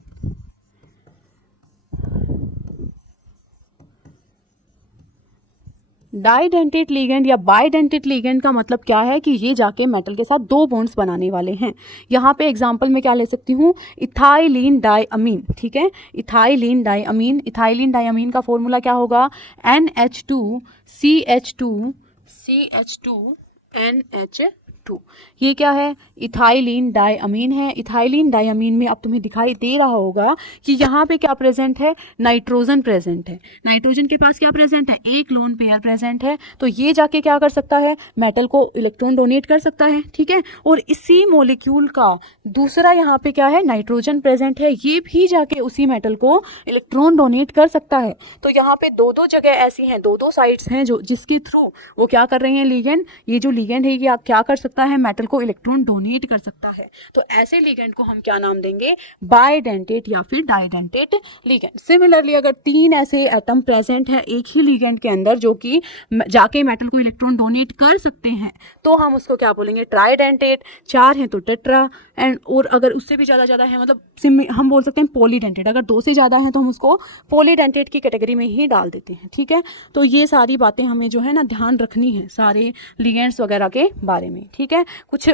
डाइडेंटेट लिगेंड या बाइडेंटेट लिगेंड का मतलब क्या है कि ये जाके मेटल के साथ 2 बॉन्ड्स बनाने वाले हैं। यहाँ पे एग्जांपल में क्या ले सकती हूँ, इथाइलिन डाइअमीन, ठीक है। इथाइलिन डाइअमीन, इथाइलिन डाइअमीन का फॉर्मूला क्या होगा, NH2CH2NH2। ये क्या है, इथाइलिन डाइअमीन है। इथाइलिन डाइअमीन में अब तुम्हें दिखाई दे रहा होगा कि यहाँ पे क्या प्रेजेंट है, नाइट्रोजन प्रेजेंट है। नाइट्रोजन के पास क्या प्रेजेंट है, एक लोन पेयर प्रेजेंट है। तो ये जाके क्या कर सकता है, मेटल को इलेक्ट्रॉन डोनेट कर सकता है, ठीक है। और इसी मॉलिक्यूल का दूसरा यहाँ पे क्या है, नाइट्रोजन प्रेजेंट है, ये भी जाके उसी मेटल को इलेक्ट्रॉन डोनेट कर सकता है। तो यहाँ पे 2 जगह ऐसी हैं, 2 साइड्स हैं जो जिसके थ्रू वो क्या कर रहे हैं, लिगेंड, ये जो लिगेंड है ये क्या कर सकता है, मेटल को इलेक्ट्रॉन डोनेट कर सकता है। तो ऐसे लिगेंड को हम क्या नाम देंगे, बाइडेंटेट या फिर डाइडेंटेट लिगेंड। सिमिलरली अगर 3 ऐसे एटम प्रेजेंट है एक ही लिगेंड के अंदर जो कि जाके मेटल को इलेक्ट्रॉन डोनेट कर सकते हैं, तो हम उसको क्या बोलेंगे, ट्राइडेंटेट। 4 हैं तो टेट्रा, एंड और अगर उससे भी ज़्यादा है मतलब हम बोल सकते हैं पॉलीडेंटेट। अगर 2 से ज़्यादा है तो हम उसको पॉलीडेंटेट की कैटेगरी में ही डाल देते हैं, ठीक है। तो ये सारी बातें हमें जो है ना ध्यान रखनी है सारे लिगेंड्स वगैरह के बारे में, ठीक है। कुछ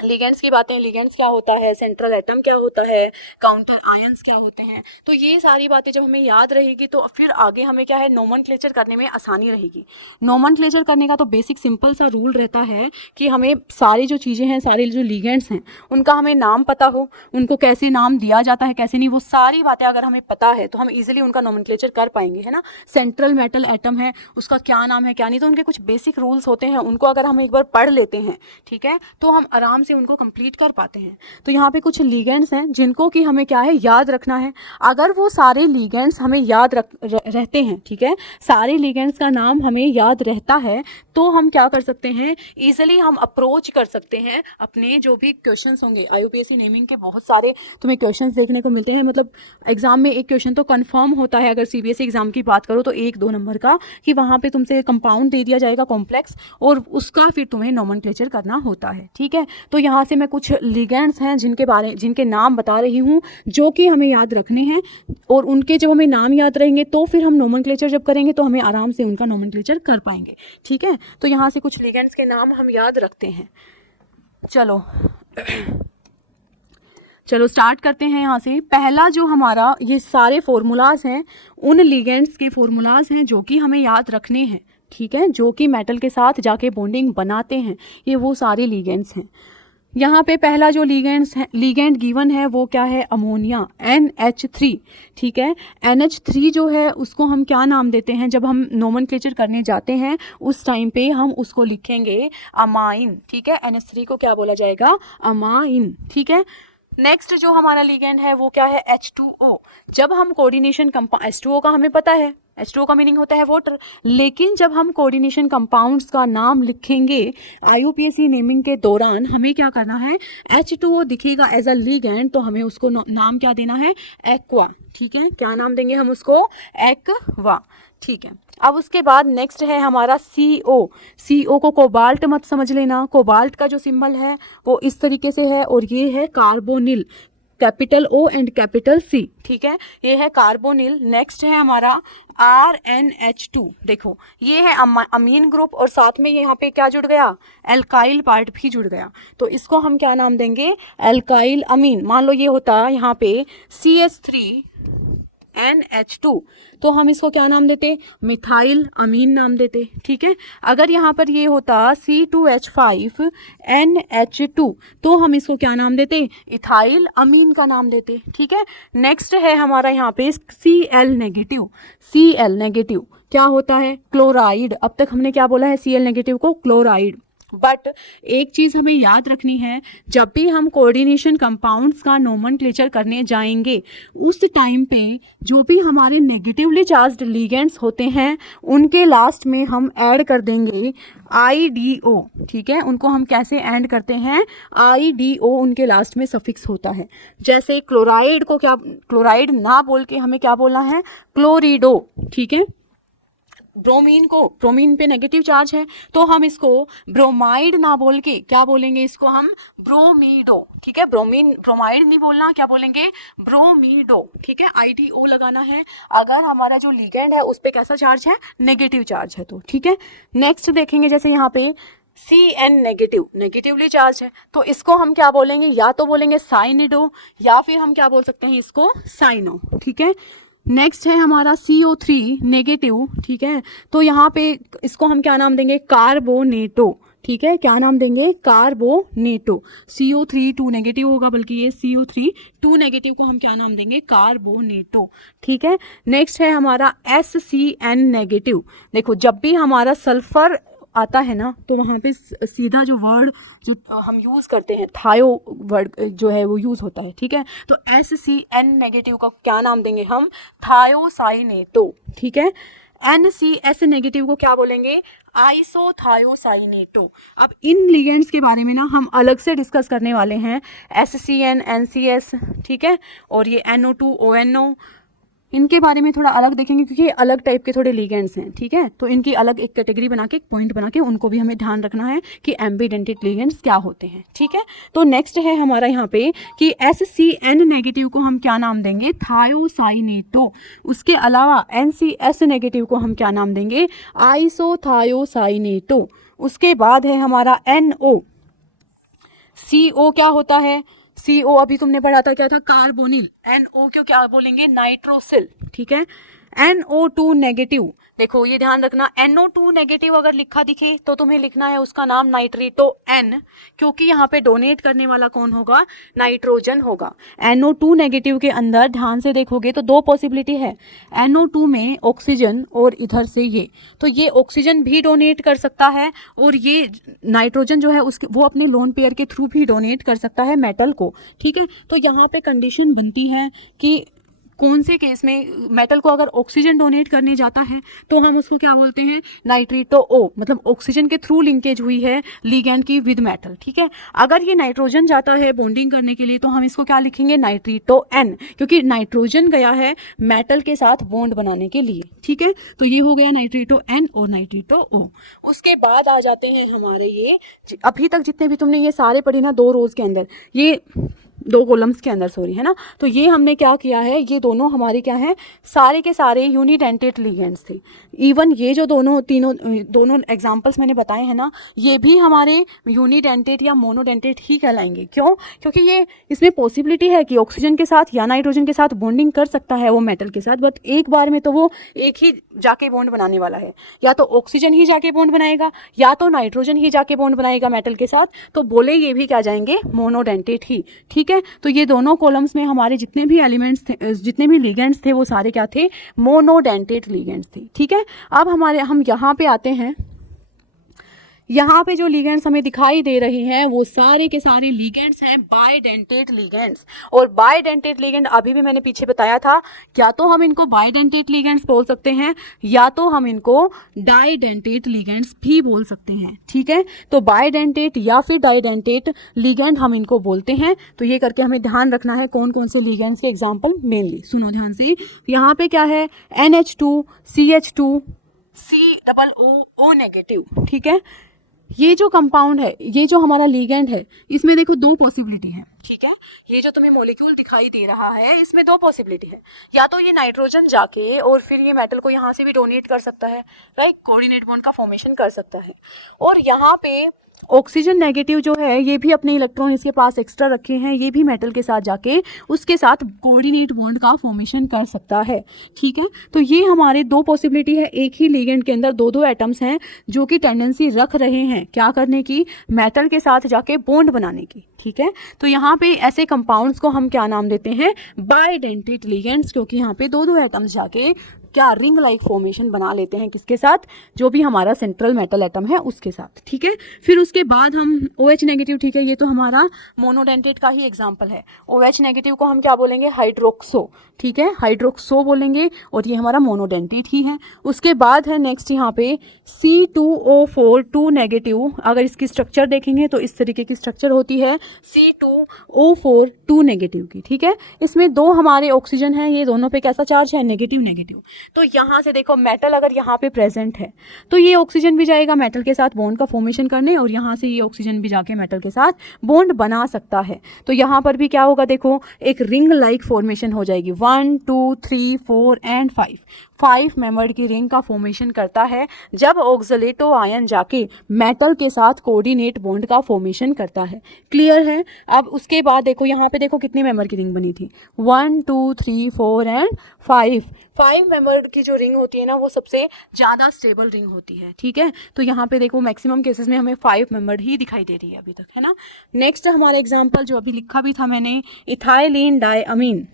लिगेंड्स की बातें, लिगेंड्स क्या होता है, सेंट्रल एटम क्या होता है, काउंटर आयंस क्या होते हैं, तो ये सारी बातें जब हमें याद रहेगी तो फिर आगे हमें क्या है, नोमेनक्लेचर करने में आसानी रहेगी। नोमेनक्लेचर करने का तो बेसिक सिंपल सा रूल रहता है कि हमें सारी जो चीज़ें हैं, सारे जो लिगेंड्स हैं उनका हमें नाम पता हो, उनको कैसे नाम दिया जाता है कैसे नहीं, वो सारी बातें अगर हमें पता है तो हम ईजिली उनका नोमेनक्लेचर कर पाएंगे, है ना। सेंट्रल मेटल एटम है, उसका क्या नाम है क्या नहीं, तो उनके कुछ बेसिक रूल्स होते हैं, उनको अगर हम एक बार पढ़ लेते हैं, ठीक है, तो हम आराम से उनको कंप्लीट कर पाते हैं। तो यहाँ पे कुछ लिगेंड्स हैं जिनको कि हमें क्या है, याद रखना है। अगर वो सारे लिगेंड्स हमें याद रहते हैं, ठीक है, सारे लिगेंड्स का नाम हमें याद रहता है, तो हम क्या कर सकते हैं, इजीली हम अप्रोच कर सकते हैं अपने जो भी क्वेश्चंस होंगे। IUPAC नेमिंग के बहुत सारे तुम्हें क्वेश्चंस देखने को मिलते हैं, मतलब एग्जाम में एक क्वेश्चन तो कंफर्म होता है, अगर CBSE एग्जाम की बात करो तो 1-2 नंबर का, कि वहाँ पे तुमसे कंपाउंड दे दिया जाएगा कॉम्प्लेक्स, और उसका फिर तुम्हें नोमेनक्लेचर करना होता है, ठीक है। तो यहाँ से मैं कुछ लिगेंड्स हैं जिनके नाम बता रही हूँ जो कि हमें याद रखने हैं, और उनके जब हमें नाम याद रहेंगे तो फिर हम नोमेनक्लेचर जब करेंगे तो हमें आराम से उनका नोमेनक्लेचर कर पाएंगे, ठीक है। तो यहाँ से कुछ लिगेंड्स के नाम हम याद रखते हैं। चलो स्टार्ट करते हैं यहाँ से। पहला जो हमारा, ये सारे फॉर्मूलाज हैं उन लिगेंड्स के फॉर्मूलाज हैं जो कि हमें याद रखने हैं, ठीक है, जो कि मेटल के साथ जाके बॉन्डिंग बनाते हैं, ये वो सारे लिगेंड्स हैं। यहाँ पे पहला जो लिगेंड गिवन है वो क्या है, अमोनिया, NH3, ठीक है। NH3 जो है उसको हम क्या नाम देते हैं, जब हम नोमेनक्लेचर करने जाते हैं उस टाइम पे हम उसको लिखेंगे अमाइन, ठीक है। NH3 को क्या बोला जाएगा, अमाइन, ठीक है। नेक्स्ट जो हमारा लिगेंड है वो क्या है, H2O। जब हम कोऑर्डिनेशन H2O का हमें पता है, H2O का मीनिंग होता है वाटर, लेकिन जब हम कोऑर्डिनेशन कंपाउंड्स का नाम लिखेंगे IUPAC नेमिंग के दौरान, हमें क्या करना है, H2O दिखेगा एज अ लिगेंड तो हमें उसको नाम क्या देना है, एक्वा, ठीक है। क्या नाम देंगे हम उसको, एक्वा, ठीक है। अब उसके बाद नेक्स्ट है हमारा CO। CO को कोबाल्ट मत समझ लेना, कोबाल्ट का जो सिंबल है वो इस तरीके से है और ये है carbonyl, capital O and capital C, ठीक है, ये है कार्बोनिल। नेक्स्ट है हमारा RNH2। देखो ये है अमीन ग्रुप और साथ में यहाँ पे क्या जुड़ गया, एल्काइल पार्ट भी जुड़ गया, तो इसको हम क्या नाम देंगे, एल्काइल अमीन। मान लो ये होता यहाँ पे CH3NH2, तो हम इसको क्या नाम देते, मिथाइल अमीन नाम देते, ठीक है। अगर यहाँ पर ये होता C2H5NH2, तो हम इसको क्या नाम देते, इथाइल अमीन का नाम देते, ठीक है। नेक्स्ट है हमारा यहाँ पे Cl नेगेटिव। Cl नेगेटिव क्या होता है, क्लोराइड। अब तक हमने क्या बोला है, Cl नेगेटिव को क्लोराइड। बट एक चीज़ हमें याद रखनी है, जब भी हम कोऑर्डिनेशन कंपाउंड्स का नोमेनक्लेचर करने जाएंगे उस टाइम पे जो भी हमारे नेगेटिवली चार्ज्ड लिगेंड्स होते हैं उनके लास्ट में हम ऐड कर देंगे IDO, ठीक है। उनको हम कैसे ऐड करते हैं, IDO उनके लास्ट में सफिक्स होता है। जैसे क्लोराइड को क्या, क्लोराइड ना बोल के हमें क्या बोलना है, क्लोरिडो, ठीक है। ब्रोमीन को, ब्रोमीन पे नेगेटिव चार्ज है तो हम इसको ब्रोमाइड ना बोल के क्या बोलेंगे, इसको हम ब्रोमीडो, ठीक है। ब्रोमीन, ब्रोमाइड नहीं बोलना, क्या बोलेंगे, ब्रोमीडो, ठीक है। IDO लगाना है अगर हमारा जो लिगेंड है उस पे कैसा चार्ज है, नेगेटिव चार्ज है तो, ठीक है। नेक्स्ट देखेंगे जैसे यहाँ पे CN नेगेटिव, नेगेटिवली चार्ज है तो इसको हम क्या बोलेंगे, या तो बोलेंगे साइनिडो या फिर हम क्या बोल सकते हैं इसको, साइनो, ठीक है। नेक्स्ट है हमारा CO3 नेगेटिव, ठीक है, तो यहाँ पे इसको हम क्या नाम देंगे, कार्बोनेटो, ठीक है। क्या नाम देंगे, कार्बोनेटो। CO3 2 नेगेटिव होगा, बल्कि ये CO3 2 नेगेटिव को हम क्या नाम देंगे, कार्बोनेटो, ठीक है। नेक्स्ट है हमारा SCN नेगेटिव। देखो जब भी हमारा सल्फर आता है ना तो वहाँ पे सीधा जो वर्ड जो हम यूज़ करते हैं, थायो वर्ड जो है वो यूज़ होता है, ठीक है। तो SCN नेगेटिव का क्या नाम देंगे हम, थायोसाइनेटो, ठीक है। NCS नेगेटिव को क्या बोलेंगे, आइसोथायोसाइनेटो। अब इन लिगेंड्स के बारे में ना हम अलग से डिस्कस करने वाले हैं, SCN, NCS, ठीक है, और ये NO2, ONO, इनके बारे में थोड़ा अलग देखेंगे क्योंकि ये अलग टाइप के थोड़े लिगेंड्स हैं, ठीक है। तो इनकी अलग एक कैटेगरी बना के, एक पॉइंट बना के उनको भी हमें ध्यान रखना है कि एम्बिडेंटेड लिगेंड्स क्या होते हैं, ठीक है। तो नेक्स्ट है हमारा यहाँ पे कि SCN नेगेटिव को हम क्या नाम देंगे, थायोसाइनेटो। उसके अलावा NCS नेगेटिव को हम क्या नाम देंगे, आइसोथायोसाइनेटो। उसके बाद है हमारा NO। CO क्या होता है, CO अभी तुमने पढ़ा था क्या था, कार्बोनिल। NO क्यों क्या बोलेंगे, नाइट्रोसिल, ठीक है। NO2 नेगेटिव, देखो ये ध्यान रखना, NO2 नेगेटिव अगर लिखा दिखे तो तुम्हें लिखना है उसका नाम नाइट्रेटो N, क्योंकि यहाँ पे डोनेट करने वाला कौन होगा, नाइट्रोजन होगा। NO2 नेगेटिव के अंदर ध्यान से देखोगे तो दो पॉसिबिलिटी है, NO2 में ऑक्सीजन और इधर से ये, तो ये ऑक्सीजन भी डोनेट कर सकता है और ये नाइट्रोजन जो है उसके वो अपने लोन पेयर के थ्रू भी डोनेट कर सकता है मेटल को, ठीक है। तो यहाँ पे कंडीशन बनती है कि कौन से केस में मेटल को अगर ऑक्सीजन डोनेट करने जाता है तो हम उसको क्या बोलते हैं, नाइट्रेटो O, मतलब ऑक्सीजन के थ्रू लिंकेज हुई है लिगेंड की विद मेटल, ठीक है। अगर ये नाइट्रोजन जाता है बॉन्डिंग करने के लिए तो हम इसको क्या लिखेंगे, नाइट्रेटो N, क्योंकि नाइट्रोजन गया है मेटल के साथ बॉन्ड बनाने के लिए, ठीक है। तो ये हो गया नाइट्रेटो N और नाइट्रेटो O। उसके बाद आ जाते हैं हमारे ये अभी तक जितने भी तुमने ये सारे पढ़े ना 2 रोज के अंदर, ये 2 कॉलम्स के अंदर, सॉरी, है ना। तो ये हमने क्या किया है, ये दोनों हमारे क्या हैं, सारे के सारे यूनिडेंटेड लिगेंड्स थे। इवन ये जो दोनों एग्जांपल्स मैंने बताए हैं ना, ये भी हमारे यूनिडेंटेड या मोनोडेंटेड ही कहलाएंगे। क्यों, क्योंकि ये इसमें पॉसिबिलिटी है कि ऑक्सीजन के साथ या नाइट्रोजन के साथ बॉन्डिंग कर सकता है वो मेटल के साथ, बट एक बार में तो वो एक ही जाके बॉन्ड बनाने वाला है, या तो ऑक्सीजन ही जाके बॉन्ड बनाएगा या तो नाइट्रोजन ही जाके बॉन्ड बनाएगा मेटल के साथ, तो बोले ये भी क्या जाएंगे, मोनोडेंटेड ही, ठीक है। तो ये दोनों कॉलम्स में हमारे जितने भी एलिमेंट्स थे, जितने भी लिगेंड्स थे वो सारे क्या थे, मोनोडेंटेड लिगेंड्स थे, ठीक है। अब हम यहाँ पे आते हैं यहाँ पे जो लिगेंड्स हमें दिखाई दे रहे हैं वो सारे के सारे लिगेंड्स हैं बाइडेंटेट लिगेंड्स। और बाइडेंटेट लिगेंड अभी भी मैंने पीछे बताया था, क्या तो हम इनको बाइडेंटेट लिगेंड्स बोल सकते हैं या तो हम इनको डाइडेंटेट लिगेंड्स भी बोल सकते हैं। ठीक है, तो बाइडेंटेट या फिर डाइडेंटेट लिगेंड हम इनको बोलते हैं। तो ये करके हमें ध्यान रखना है कौन कौन से लिगेंड्स के एग्जाम्पल मेनली। सुनो ध्यान से, यहाँ पे क्या है, NH2 CH2 COO नेगेटिव। ठीक है, ये जो कंपाउंड है, ये जो हमारा लिगेंड है, इसमें देखो दो पॉसिबिलिटी है। ठीक है, ये जो तुम्हें मॉलिक्यूल दिखाई दे रहा है इसमें दो पॉसिबिलिटी है, या तो ये नाइट्रोजन जाके और फिर ये मेटल को यहाँ से भी डोनेट कर सकता है, राइट, कोऑर्डिनेट बॉन्ड का फॉर्मेशन कर सकता है। और यहाँ पे ऑक्सीजन नेगेटिव जो है ये भी अपने इलेक्ट्रॉन इसके पास एक्स्ट्रा रखे हैं, ये भी मेटल के साथ जाके उसके साथ कोऑर्डिनेट बॉन्ड का फॉर्मेशन कर सकता है। ठीक है, तो ये हमारे दो पॉसिबिलिटी है, एक ही लिगेंड के अंदर दो दो एटम्स हैं जो कि टेंडेंसी रख रहे हैं क्या करने की, मेटल के साथ जाके बॉन्ड बनाने की। ठीक है, तो यहाँ पे ऐसे कंपाउंड्स को हम क्या नाम देते हैं, बाइडेंटेट लिगेंड्स, क्योंकि यहाँ पे दो दो एटम्स जाके क्या रिंग लाइक फॉर्मेशन बना लेते हैं, किसके साथ, जो भी हमारा सेंट्रल मेटल एटम है उसके साथ। ठीक है, फिर उसके बाद हम OH नेगेटिव, ठीक है, ये तो हमारा मोनोडेंटेट का ही एग्जांपल है। OH नेगेटिव को हम क्या बोलेंगे, हाइड्रोक्सो। ठीक है, हाइड्रोक्सो बोलेंगे, और ये हमारा मोनोडेंटेट ही है। उसके बाद है नेक्स्ट यहाँ पे C2O4 2 नेगेटिव। अगर इसकी स्ट्रक्चर देखेंगे तो इस तरीके की स्ट्रक्चर होती है C2O4 2 नेगेटिव की। ठीक है, इसमें दो हमारे ऑक्सीजन है, ये दोनों पे कैसा चार्ज है, नेगेटिव नेगेटिव। तो यहाँ से देखो मेटल अगर यहाँ पे प्रेजेंट है तो ये ऑक्सीजन भी जाएगा मेटल के साथ बॉन्ड का फॉर्मेशन करने, और यहाँ से ये ऑक्सीजन भी जाके मेटल के साथ बॉन्ड बना सकता है। तो यहाँ पर भी क्या होगा, देखो एक रिंग लाइक फॉर्मेशन हो जाएगी, 1 2 3 4 एंड 5 मेंबर्ड की रिंग का फॉर्मेशन करता है जब ऑक्सलेटो आयन जाके मेटल के साथ कोऑर्डिनेट बॉन्ड का फॉर्मेशन करता है। क्लियर है। अब उसके बाद देखो यहाँ पे देखो कितने मेंबर की रिंग बनी थी, 1 2 3 4 एंड 5 मेंबर की जो रिंग होती है ना वो सबसे ज़्यादा स्टेबल रिंग होती है। ठीक है, तो यहाँ पे देखो मैक्सिमम केसेस में हमें 5 मेंबर ही दिखाई दे रही है अभी तक, है ना। नेक्स्ट हमारा एग्जाम्पल जो अभी लिखा भी था मैंने, इथाइलिन डायअमीन।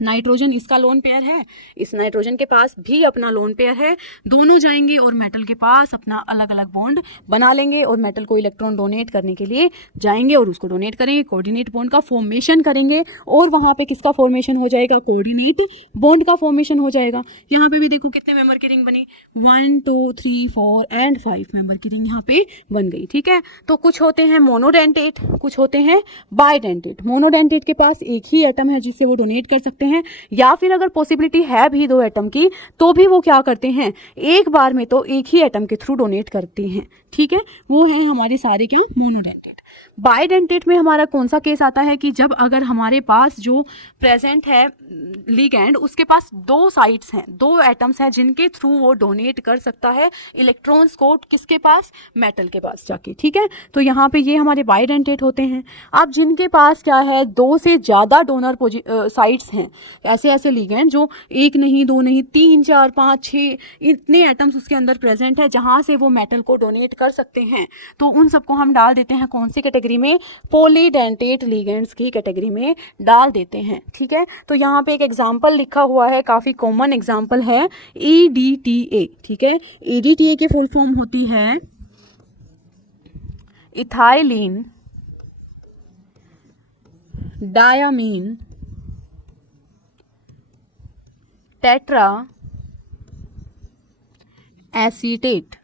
नाइट्रोजन इसका लोन पेयर है, इस नाइट्रोजन के पास भी अपना लोन पेयर है, दोनों जाएंगे और मेटल के पास अपना अलग अलग बॉन्ड बना लेंगे और मेटल को इलेक्ट्रॉन डोनेट करने के लिए जाएंगे और उसको डोनेट करेंगे, कोऑर्डिनेट बॉन्ड का फॉर्मेशन करेंगे, और वहाँ पे किसका फॉर्मेशन हो जाएगा, कोऑर्डिनेट बॉन्ड का फॉर्मेशन हो जाएगा। यहाँ पे भी देखो कितने मेंबर की रिंग बनी, 1 2 3 4 एंड 5 मेंबर की रिंग यहाँ पे बन गई। ठीक है, तो कुछ होते हैं मोनोडेंटेट, कुछ होते हैं बाइडेंटेट। मोनोडेंटेट के पास एक ही एटम है जिससे वो डोनेट कर सकते हैं, या फिर अगर पॉसिबिलिटी है भी दो एटम की तो भी वो क्या करते हैं, एक बार में तो एक ही एटम के थ्रू डोनेट करते हैं। ठीक है, वो है हमारे सारे क्या, मोनोडेंटेट। बाइडेंटेट में हमारा कौन सा केस आता है कि जब अगर हमारे पास जो प्रेजेंट है लिगेंड उसके पास दो साइट्स हैं, दो एटम्स हैं जिनके थ्रू वो डोनेट कर सकता है इलेक्ट्रॉन्स को, किसके पास, मेटल के पास जाके। ठीक है, तो यहाँ पे ये हमारे बाइडेंटेट होते हैं। अब जिनके पास क्या है, दो से ज़्यादा डोनर साइट्स हैं, ऐसे ऐसे लिगेंड जो एक नहीं, दो नहीं, 3 4 5 6 इतने एटम्स उसके अंदर प्रेजेंट है जहाँ से वो मेटल को डोनेट कर सकते हैं, तो उन सबको हम डाल देते हैं कौन सी कैटेगरी में, पॉलीडेंटेट लिगेंड्स की कैटेगरी में डाल देते हैं। ठीक है, तो यहाँ पे एक एग्जांपल लिखा हुआ है, काफ़ी कॉमन एग्जांपल है, EDTA। ठीक है, EDTA की फुल फॉर्म होती है ethylene diamine tetra acetate.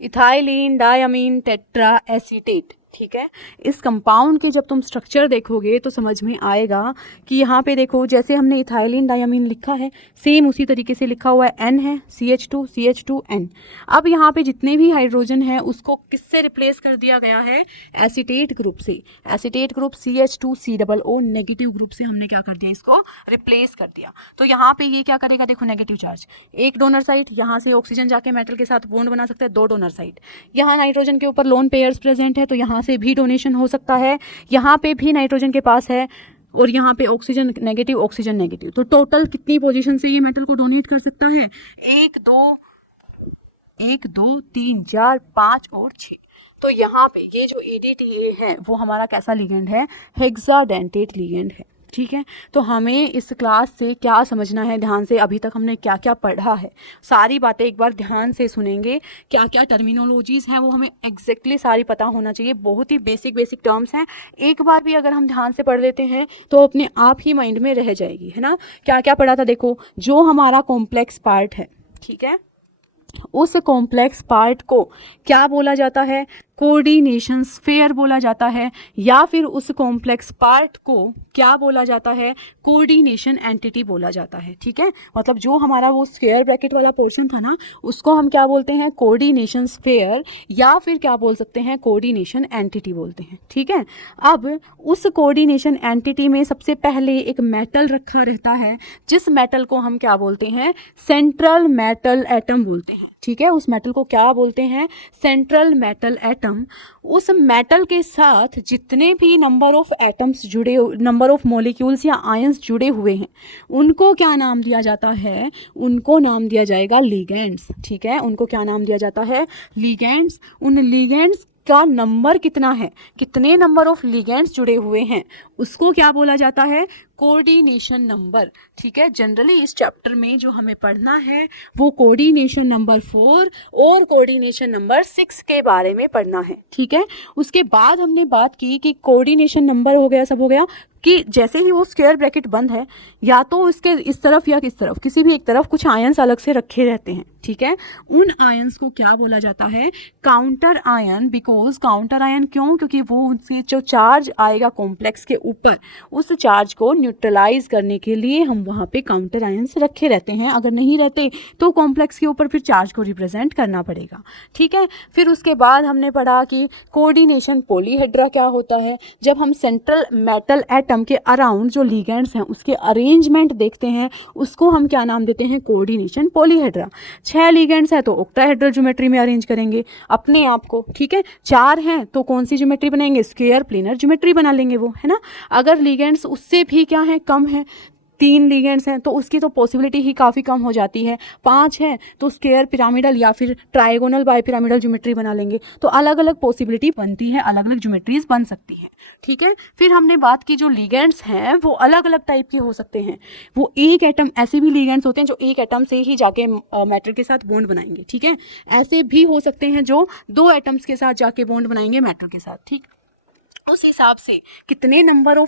Ethylene diamine tetra acetate. ठीक है, इस कंपाउंड के जब तुम स्ट्रक्चर देखोगे तो समझ में आएगा कि यहाँ पे देखो जैसे हमने इथाइलिन डायमीन लिखा है सेम उसी तरीके से लिखा हुआ है, N है, CH2 अब यहाँ पे जितने भी हाइड्रोजन हैं उसको किससे रिप्लेस कर दिया गया है, एसीटेट ग्रुप से। Acetate group CH2COO negative group से हमने क्या कर दिया, इसको रिप्लेस कर दिया। तो यहाँ पे ये क्या करेगा, देखो नेगेटिव चार्ज, एक डोनर साइड, यहाँ से ऑक्सीजन जाके मेटल के साथ बॉन्ड बना सकता है, दो डोनर साइड, यहाँ नाइट्रोजन के ऊपर लोन पेयर्स प्रेजेंट है तो यहाँ से भी डोनेशन हो सकता है, यहाँ पे भी नाइट्रोजन के पास है, और यहाँ पे ऑक्सीजन नेगेटिव, तो टोटल कितनी पोजीशन से ये मेटल को डोनेट कर सकता है, 1 2 3 4 5 और 6। तो यहाँ पे ये जो EDTA है वो हमारा कैसा लिगेंड है, हेक्साडेंटेट लिगेंड है। ठीक है। तो हमें इस क्लास से क्या समझना है, ध्यान से अभी तक हमने क्या क्या पढ़ा है, सारी बातें एक बार ध्यान से सुनेंगे। क्या क्या टर्मिनोलॉजीज़ हैं वो हमें एग्जैक्टली सारी पता होना चाहिए। बहुत ही बेसिक टर्म्स हैं, एक बार भी अगर हम ध्यान से पढ़ लेते हैं तो अपने आप ही माइंड में रह जाएगी, है ना। क्या क्या पढ़ा था, देखो, जो हमारा कॉम्प्लेक्स पार्ट है, ठीक है, उस कॉम्प्लेक्स पार्ट को क्या बोला जाता है, कोऑर्डिनेशन स्फीयर बोला जाता है, या फिर उस कॉम्प्लेक्स पार्ट को क्या बोला जाता है, कोऑर्डिनेशन एंटिटी बोला जाता है। ठीक है, मतलब जो हमारा वो स्क्वायर ब्रैकेट वाला पोर्शन था ना, उसको हम क्या बोलते हैं, कोऑर्डिनेशन स्फीयर, या फिर क्या बोल सकते हैं, कोऑर्डिनेशन एंटिटी बोलते हैं। ठीक है, अब उस कोऑर्डिनेशन एंटिटी में सबसे पहले एक मेटल रखा रहता है, जिस मेटल को हम क्या बोलते हैं, सेंट्रल मेटल एटम बोलते हैं। ठीक है, उस मेटल को क्या बोलते हैं, सेंट्रल मेटल एटम। उस मेटल के साथ जितने भी नंबर ऑफ एटम्स जुड़े, नंबर ऑफ मॉलिक्यूल्स या आयंस जुड़े हुए हैं, उनको क्या नाम दिया जाता है, उनको नाम दिया जाएगा लिगेंड्स। ठीक है, उनको क्या नाम दिया जाता है, लिगेंड्स। उन लिगेंड्स का नंबर कितना है, कितने नंबर ऑफ लिगेंड्स जुड़े हुए हैं, उसको क्या बोला जाता है, कोऑर्डिनेशन नंबर। ठीक है, जनरली इस चैप्टर में जो हमें पढ़ना है वो कोऑर्डिनेशन नंबर 4 और कोऑर्डिनेशन नंबर 6 के बारे में पढ़ना है। ठीक है, उसके बाद हमने बात की कि कोऑर्डिनेशन नंबर हो गया, सब हो गया, कि जैसे ही वो स्क्वायर ब्रैकेट बंद है, या तो इसके इस तरफ या किस तरफ, किसी भी एक तरफ कुछ आयंस अलग से रखे रहते हैं। ठीक है, उन आयंस को क्या बोला जाता है, counter ion. Because counter ion क्यों, क्योंकि वो उनसे जो चार्ज आएगा कॉम्प्लेक्स के ऊपर, उस चार्ज को न्यूट्रलाइज करने के लिए हम वहाँ पे काउंटर आयंस रखे रहते हैं। अगर नहीं रहते तो कॉम्प्लेक्स के ऊपर फिर चार्ज को रिप्रेजेंट करना पड़ेगा। ठीक है, फिर उसके बाद हमने पढ़ा कि कोऑर्डिनेशन पॉलीहेड्रा क्या होता है। जब हम सेंट्रल मेटल एटम के अराउंड जो लिगेंड्स हैं उसके अरेंजमेंट देखते हैं, उसको हम क्या नाम देते हैं, कोऑर्डिनेशन पॉलीहेड्रा। 6 लिगेंड्स है तो ऑक्टाहेड्रल ज्योमेट्री में अरेंज करेंगे अपने आप को। ठीक है, 4 हैं तो कौन सी ज्योमेट्री बनाएंगे, स्क्वायर प्लेनर ज्योमेट्री बना लेंगे वो, है ना। अगर लिगेंड्स उससे भी क्या है, कम है, 3 लिगेंड्स हैं तो उसकी तो पॉसिबिलिटी ही काफ़ी कम हो जाती है। 5 है तो स्क्वायर पिरामिडल या फिर ट्राइगोनल बाय पिरामिडल ज्योमेट्री बना लेंगे। तो अलग अलग पॉसिबिलिटी बनती है, अलग अलग ज्योमेट्रीज बन सकती हैं। ठीक है, फिर हमने बात की जो लिगेंड्स हैं वो अलग अलग टाइप के हो सकते हैं। वो एक एटम, ऐसे भी लिगेंड्स होते हैं जो एक एटम से ही जाके मेटल के साथ बॉन्ड बनाएंगे। ठीक है, ऐसे भी हो सकते हैं जो 2 एटम्स के साथ जाके बॉन्ड बनाएंगे मेटल के साथ। ठीक, उस हिसाब से कितने नंबर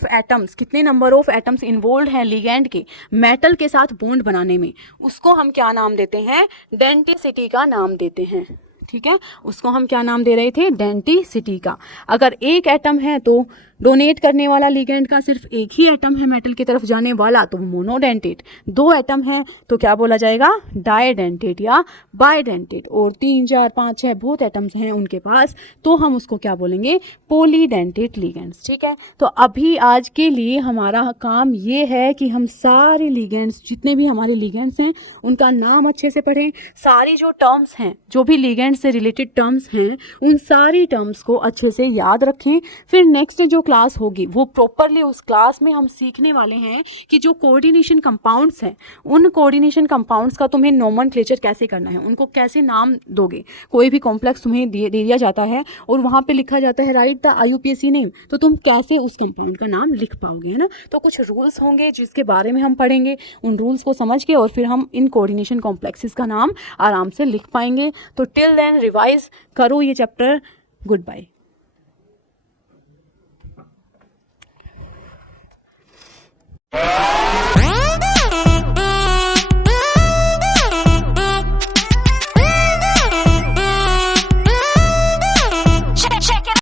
ऑफ एटम्स इन्वॉल्व हैं लिगेंड के मेटल के साथ बॉन्ड बनाने में, उसको हम क्या नाम देते हैं, डेंसिटी का नाम देते हैं। ठीक है, उसको हम क्या नाम दे रहे थे, डेंसिटी का। अगर एक एटम है तो डोनेट करने वाला लिगेंड का सिर्फ एक ही एटम है मेटल की तरफ जाने वाला, तो मोनोडेंटेट। 2 एटम है तो क्या बोला जाएगा, डाइडेंटेट या बाइडेंटेट। और 3, 4, 5, 6 बहुत एटम्स हैं उनके पास, तो हम उसको क्या बोलेंगे, पॉलीडेंटेट लिगेंड्स। ठीक है, तो अभी आज के लिए हमारा काम ये है कि हम सारे लिगेंड्स, जितने भी हमारे लिगेंड्स हैं उनका नाम अच्छे से पढ़ें। सारी जो टर्म्स हैं, जो भी लिगेंड से रिलेटेड टर्म्स हैं, उन सारी टर्म्स को अच्छे से याद रखें। फिर नेक्स्ट जो क्लास होगी वो प्रॉपरली उस क्लास में हम सीखने वाले हैं कि जो कोऑर्डिनेशन कंपाउंड्स हैं, उन कोऑर्डिनेशन कंपाउंड्स का तुम्हें नोमेनक्लेचर कैसे करना है, उनको कैसे नाम दोगे। कोई भी कॉम्प्लेक्स तुम्हें दे दिया जाता है और वहाँ पे लिखा जाता है राइट द IUPAC नेम, तो तुम कैसे उस कंपाउंड का नाम लिख पाओगे, है ना। तो कुछ रूल्स होंगे जिसके बारे में हम पढ़ेंगे, उन रूल्स को समझ के और फिर हम इन कोऑर्डिनेशन कॉम्प्लेक्सेस का नाम आराम से लिख पाएंगे। तो टिल देन रिवाइज करो ये चैप्टर। Good bye.